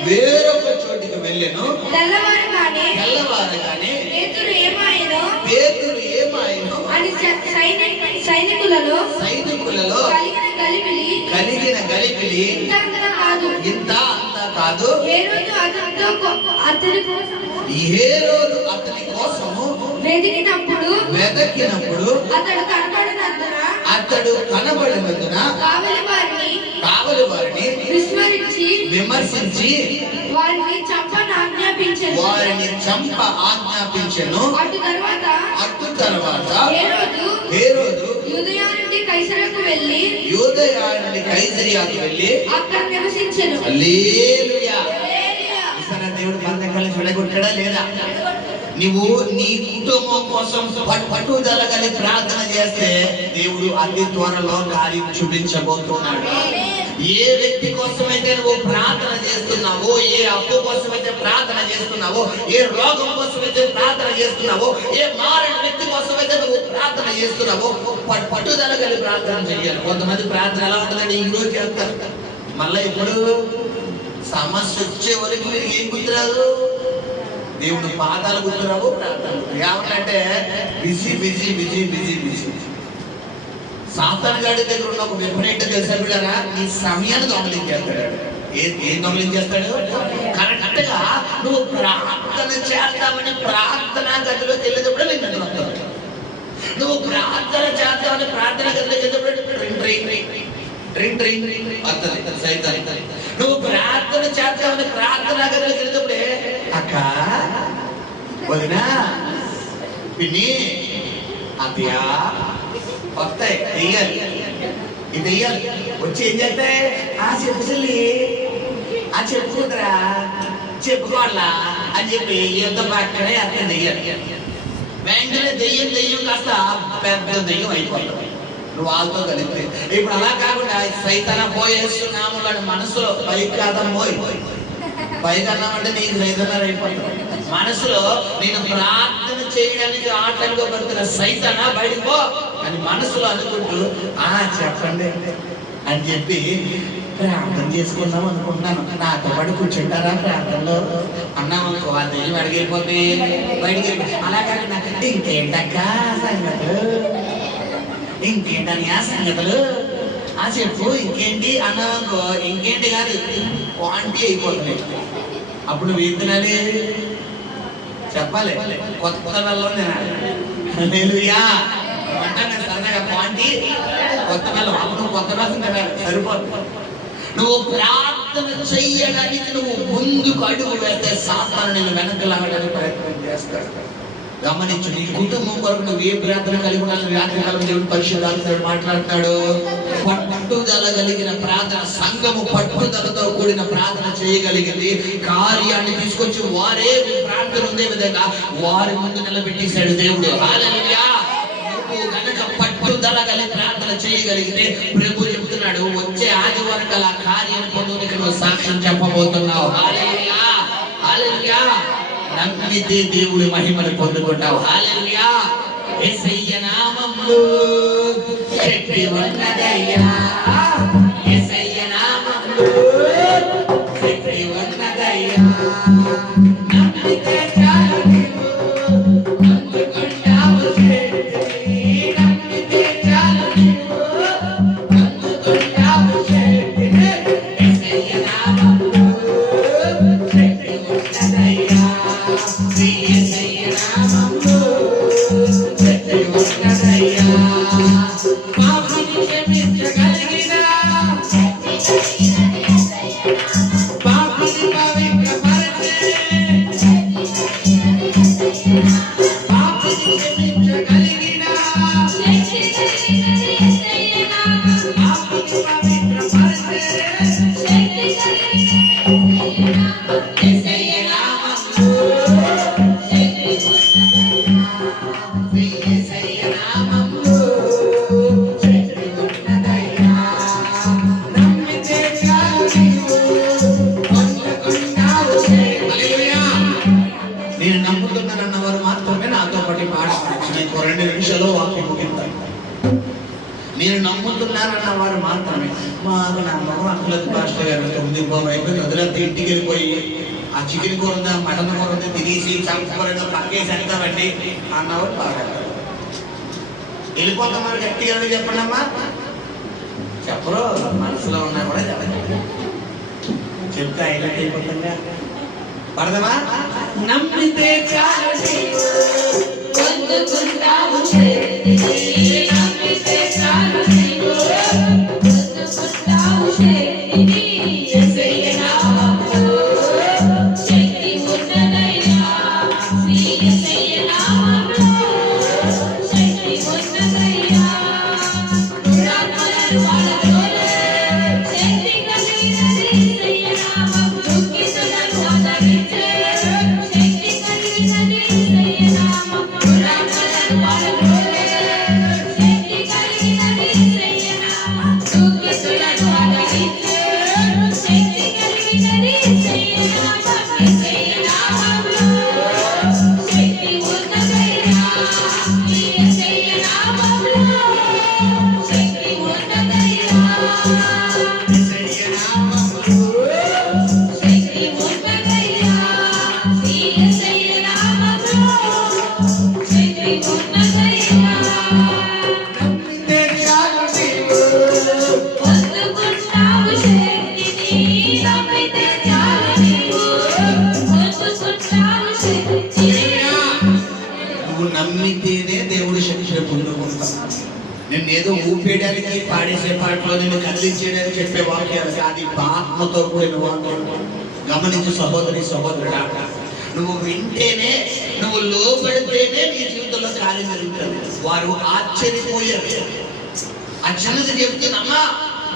వేరొక చోటికి వెళ్ళాను. తెల్లవారగానే పేతురు ఏమాయను అని సైనికులలో కలిగిన గలిబిలి ఇంత అంతా కాదు. హేరోదు అతని కోసము వెతికినప్పుడు అతడు కనబడినందున కావలి వారిని విమర్శించి వారిని చంప ఆజ్ఞాపించెను. అటు తర్వాత హేరోదు యూదయా నుండి కైసరియాకు వెళ్ళి అక్కడ నివసించెను. హల్లెలూయా. దేవుడు బంధకాలను చూడగొట్టాడా లేదా? నువ్వు నీ కుటుంబం కోసం పట్టుదల కలిగి ప్రార్థన చేస్తే దేవుడు అతి త్వరలో కార్యం చూపించబోతున్నాడు. ఏ వ్యక్తి కోసమైతే నువ్వు ప్రార్థన చేస్తున్నావో, ఏ అప్పు కోసమైతే ప్రార్థన చేస్తున్నావో, ఏ రోగం కోసమైతే ప్రార్థన చేస్తున్నావో, ఏ మారిన వ్యక్తి కోసమైతే నువ్వు ప్రార్థన చేస్తున్నావో పట్టుదల కలిగి ప్రార్థన చేయాలి. కొంతమంది ప్రార్థన ఎలా ఉంటుందండి, ఈ రోజు చేస్తారు, మళ్ళీ ఇప్పుడు సమస్య వచ్చే వరకు మీరు ఏం గుర్తురాదు, దేవుడు పాదాలు గుర్తురావు, ప్రార్థన ఏమంటే busy busy busy busy busy. సాతాను గాడి దగ్గర ఉన్న ఒక విపరీత తెలుసా బిడ్డారా, నీ సమయాన్ని దొంగలించేస్తాడు. ఏం దొంగలించేస్తాడు? కరెక్ట్ గా నువ్వు ప్రార్థన చేస్తామని ప్రార్థనా గదిలో వెళ్ళేటప్పుడు నేను వస్తాను. నువ్వు ప్రార్థన చేస్తామని ప్రార్థన గదిలో వెళ్ళేటప్పుడు నువ్వు ప్రార్థన చేస్తామని ప్రార్థనా గదిలో వెళ్ళేటప్పుడే అక్క వదినా పిన్ని అత్యా వస్తాయి, వెయ్యాలి ఇది వెయ్యాలి. వచ్చి ఏం చేస్తాయి? ఆ చెప్పు చెల్లి, ఆ చెప్పుకుందరా, చెప్పుకోవాలా అని చెప్పి ఎంత పక్కనే అర్థం వెయ్యాలి. వెంటనే దెయ్యం కాస్త పెద్ద దెయ్యం అయిపోతాడు నువ్వు వాళ్ళతో కలిపి. ఇప్పుడు అలా కాకుండా సైతాన పోయేస్తున్నాము మనసులో పైకి అతను పైకి అన్నామంటే నీకు సైతన్నారు అయిపోతాడు. మనసులో నేను ప్రార్థన చేయడానికి ఆటలుగా పడుతున్న సైతాన బయటకు పో అని మనసులో అనుకుంటూ చెప్పండి అని చెప్పి ప్రార్థన చేసుకుందాం అనుకుంటున్నాను, నాతో పాటు కూర్చుంటారా ప్రార్థనలో అన్నాం అనుకో, ఆ దెయ్యం అడిగిపోతే బయటికి అలా కాకుండా ఇంకేంటక్క సంగతులు, ఇంకేంటని ఆ సంగతులు చెప్పు ఇంకేంటి అన్నావనుకో, ఇంకేంటి కాదు క్వాంటిటీ అయిపోతుంది. అప్పుడు నువ్వు ఏం తినాలి చెప్పాలి, కొత్త బెల్లం తినాలి. హల్లెలూయా. అంటాను సరదాగా క్వాంటిటీ కొత్త బెల్లం, అప్పుడు కొత్త బెల్లం తినాలి సరిపోతుంది. నువ్వు ప్రార్థన చెయ్యడానికి నువ్వు ముందుకు అడుగు వేస్తే సాతాను నేను వెనక్కి లాగడానికి ప్రయత్నం చేస్తాడు. గమనించు, నీ కుటుంబం కొరకు నువ్వు ఏ ప్రార్థన కలిగి ఉన్నావు? రాత్రికాలం దేవుడు పరిశుద్ధాత్ముడు మాట్లాడతాడు. పట్టుదల కలిగిన ప్రార్థన, సంఘము పట్టుదలతో కూడిన ప్రార్థన చేయగలిగింది. కార్యాన్ని తీసుకొచ్చి వారే ప్రార్థన ఉండే విధంగా వారి ముందు నిలబెట్టేశాడు దేవుడు. హల్లెలూయా. నువ్వు కనుక పట్టుదల కలిగి ప్రార్థన చేయగలిగితే ప్రభు చెప్తున్నాడు, వచ్చే ఆదివారం గల కార్యాన్ని పొందుకు నువ్వు సాక్ష్యం చెప్పబోతున్నావు. హల్లెలూయా, హల్లెలూయా. నమ్మితే దేవుడి మహిమను పొందుకుంటావు. హల్లెలూయా. యేసయ్య నామములో శక్తి ఉన్నదయ్యా, యేసయ్య నామములో శక్తి ఉన్నదయ్యా. నమ్మితే చాలు నీవు అందుకుంటావు శక్తి, నమ్మితే చాలు నీవు నమ్ముతున్నారన్న వారు మాత్రమే. మాకు నమ్మకం అక్కలేదు పాస్టర్ గారు, 9 అయిపోయింది, వదిలేస్తే ఇంటికి వెళ్ళిపోయి ఆ చికెన్ కూర ఉందా మటన్ కూర ఉందా తినేసి చంపరంగా పక్కేసి అంటామండి అన్నవారు బాగా వెళ్ళిపోతాం. మరి గట్టిగా చెప్పండి అమ్మా, చెప్పరు, మనసులో ఉన్నా కూడా చెప్పండి, చెప్తే హైలైట్ అయిపోతుందా పడదమా. నమ్మితే చాలు పొందుకుంటావు శక్తిని, నమ్మితే చాలు నీవు పొందుకుంటావు శక్తిని. యేసయ్య నామములో శక్తి ఉన్నదయ్యా, శ్రీ యేసయ్య నామములో శక్తి ఉన్నదయ్యా. దురాత్మలను పారద్రోలే శక్తి కలిగినది యేసయ్య నామం, దుఃఖితులను ఆదరించే శక్తి కలిగినది యేసయ్య నామం. దురాత్మలను పారద్రోలే శక్తి కలిగినది యేసయ్య నామం, దుఃఖితులను ఆదరించే శక్తి కలిగినది యేసయ్య నామం. యేసయ్య నామములో శక్తి ఉన్నదయ్యా, శ్రీ యేసయ్య నామములో శక్తి ఉన్నదయ్యా. శక్తి ఉన్నదయ్యా, శ్రీ యేసయ్య నామములో శక్తి ఉన్నదయ్యా. నమ్మితే చాలు నీవు పొందుకుంటావు శక్తిని, నమ్మితే చాలు నీవు పొందుకుంటావు శక్తిని. నువ్వు నమ్మితేనే దేవుడి శక్తిని పొందుకుంటావు. నిన్ను ఏదో ఊపేయడానికి పాడేసే పాటలో నిన్ను కదిలించేయడానికి చెప్పే వాక్యాలు కాదు, ఆత్మతో కూడిన వాక్యాలు. గమనించు సహోదరి సహోదరుడా, నువ్వు వింటేనే, నువ్వు లోపడితేనే నీ జీవితంలో కార్యం జరుగుతుంది. వారు ఆశ్చర్యపోయారు. ఆ చిన్నది చెప్తుందమ్మా,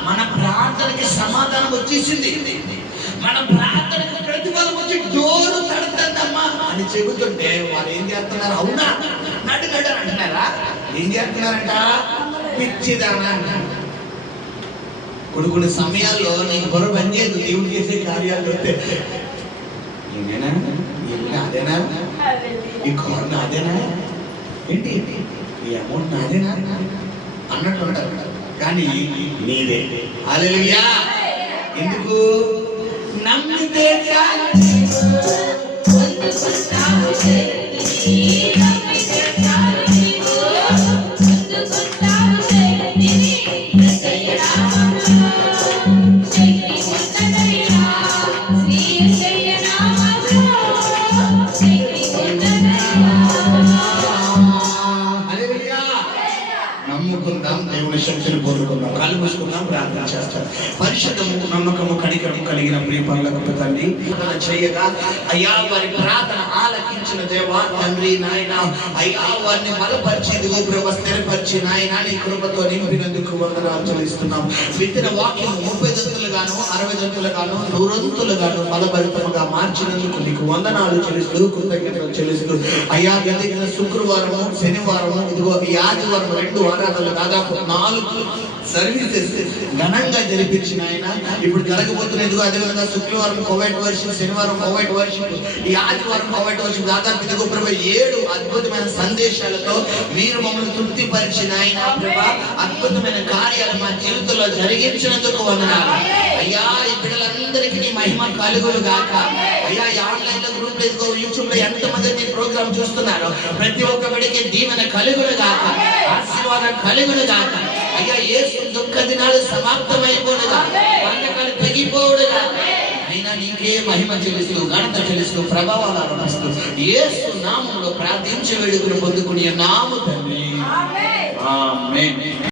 మన ప్రార్థనకి సమాధానం వచ్చేసింది, మన ప్రార్థనకి ప్రతిఫలం వచ్చి డోరు తడుతుందమ్మా అని చెబుతుంటే వారు ఏం చేస్తున్నారు? అవునా నడు నడు అంటున్నారా? ఏం చేస్తున్నారంట? పిచ్చిదానా అంటారు. కొన్ని సమయాల్లో నీకు బుర్ర పనిచేయదు, దేవుడు చేసే కార్యాలు వస్తే ఏమైనా అదేనా, ఈ కారు నాదేనా, ఏంటి ఈ అమౌంట్ నాదేనా అన్నట్టు ఉంటారు, కానీ నీదే. హల్లెలూయా. ఎందుకు? నమ్మితే చాలు పొందుకుంటావు శక్తిని, నమ్మితే చాలు నీవు పొందుకుంటావు శక్తిని. యేసయ్య నామములో శక్తి ఉన్నదయ్యా, శ్రీ యేసయ్య నామములో శక్తి ఉన్నదయ్యా. హల్లెలూయా. నమ్ముకుందాం, దేవుని శక్తిని పొందుకుందాం. కళ్ళు మూసుకుందాం, ప్రార్థన చేస్తాం. పరిశుద్ధము, నమ్మకము, కనికరము కలిగిన ప్రియ పరలోకపు తండ్రి, ప్రార్థన చేయగా అయ్యా వారి ప్రార్థన ఆలకించిన దేవా తండ్రి నాయన, అయ్యా వారిని బలపరిచి ఇదిగో ప్రభు స్థిరపరిచి నాయన నీ కృపతో నింపినందుకు వందనాలు చెల్లిస్తున్నాం. విత్తిన వాక్యం 30 దంతులుగాను 60 దంతులుగాను 100 దంతులుగాను బలభరితముగా మార్చినందుకు నీకు వందనాలు చెల్లిస్తూ కృతజ్ఞతలు చెల్లిస్తూ అయ్యా గతించిన శుక్రవారము శనివారము ఇదిగో ఈ ఆదివారం 2 ఆరాధనలు దాదాపు 4 సర్వీసెస్ ఘనంగా జరిపించిన ఆయన ఇప్పుడు జరగబోతున్న ఇదిగో అదేవిధంగా శుక్రవారం కోవైట్ వర్షిప్, శనివారం కోవైట్ వర్షిప్, ఈ ఆదివారం కోవైట్ వర్షిప్, దాదాపు ఇదిగో ప్రభు 7 అద్భుతమైన సందేశాలతో మీరు మమ్మల్ని తృప్తిపరిచిన ఆయన ప్రభా అద్భుతమైన కార్యాలు మా జీవితంలో జరిగించినందుకు వందనాలు. అయ్యా ఈ బిడ్డలందరికీ నీ మహిమ కలుగును గాక. అయ్యా ఈ ఆన్లైన్ లో గ్రూప్ లో యూట్యూబ్ లో ఎంతమంది నీ ప్రోగ్రామ్ చూస్తున్నారు, ప్రతి ఒక్క బిడ్డకి దీవెన కలుగును గాక, ఆశీర్వాదం కలుగును గాక. అయ్యా యేసు దుఃఖ దినాలు సమాప్తమైపోడుగా, బంధకాలు తెగిపోవుడుగా. అయినా నీకే మహిమ చెల్లిస్తూ ఘనత చెల్లిస్తూ ప్రభావాలు అర్పిస్తూ యేసు నామములో ప్రార్థించి వేడుకను పొందుకునే నామ తండ్రి. ఆమేన్.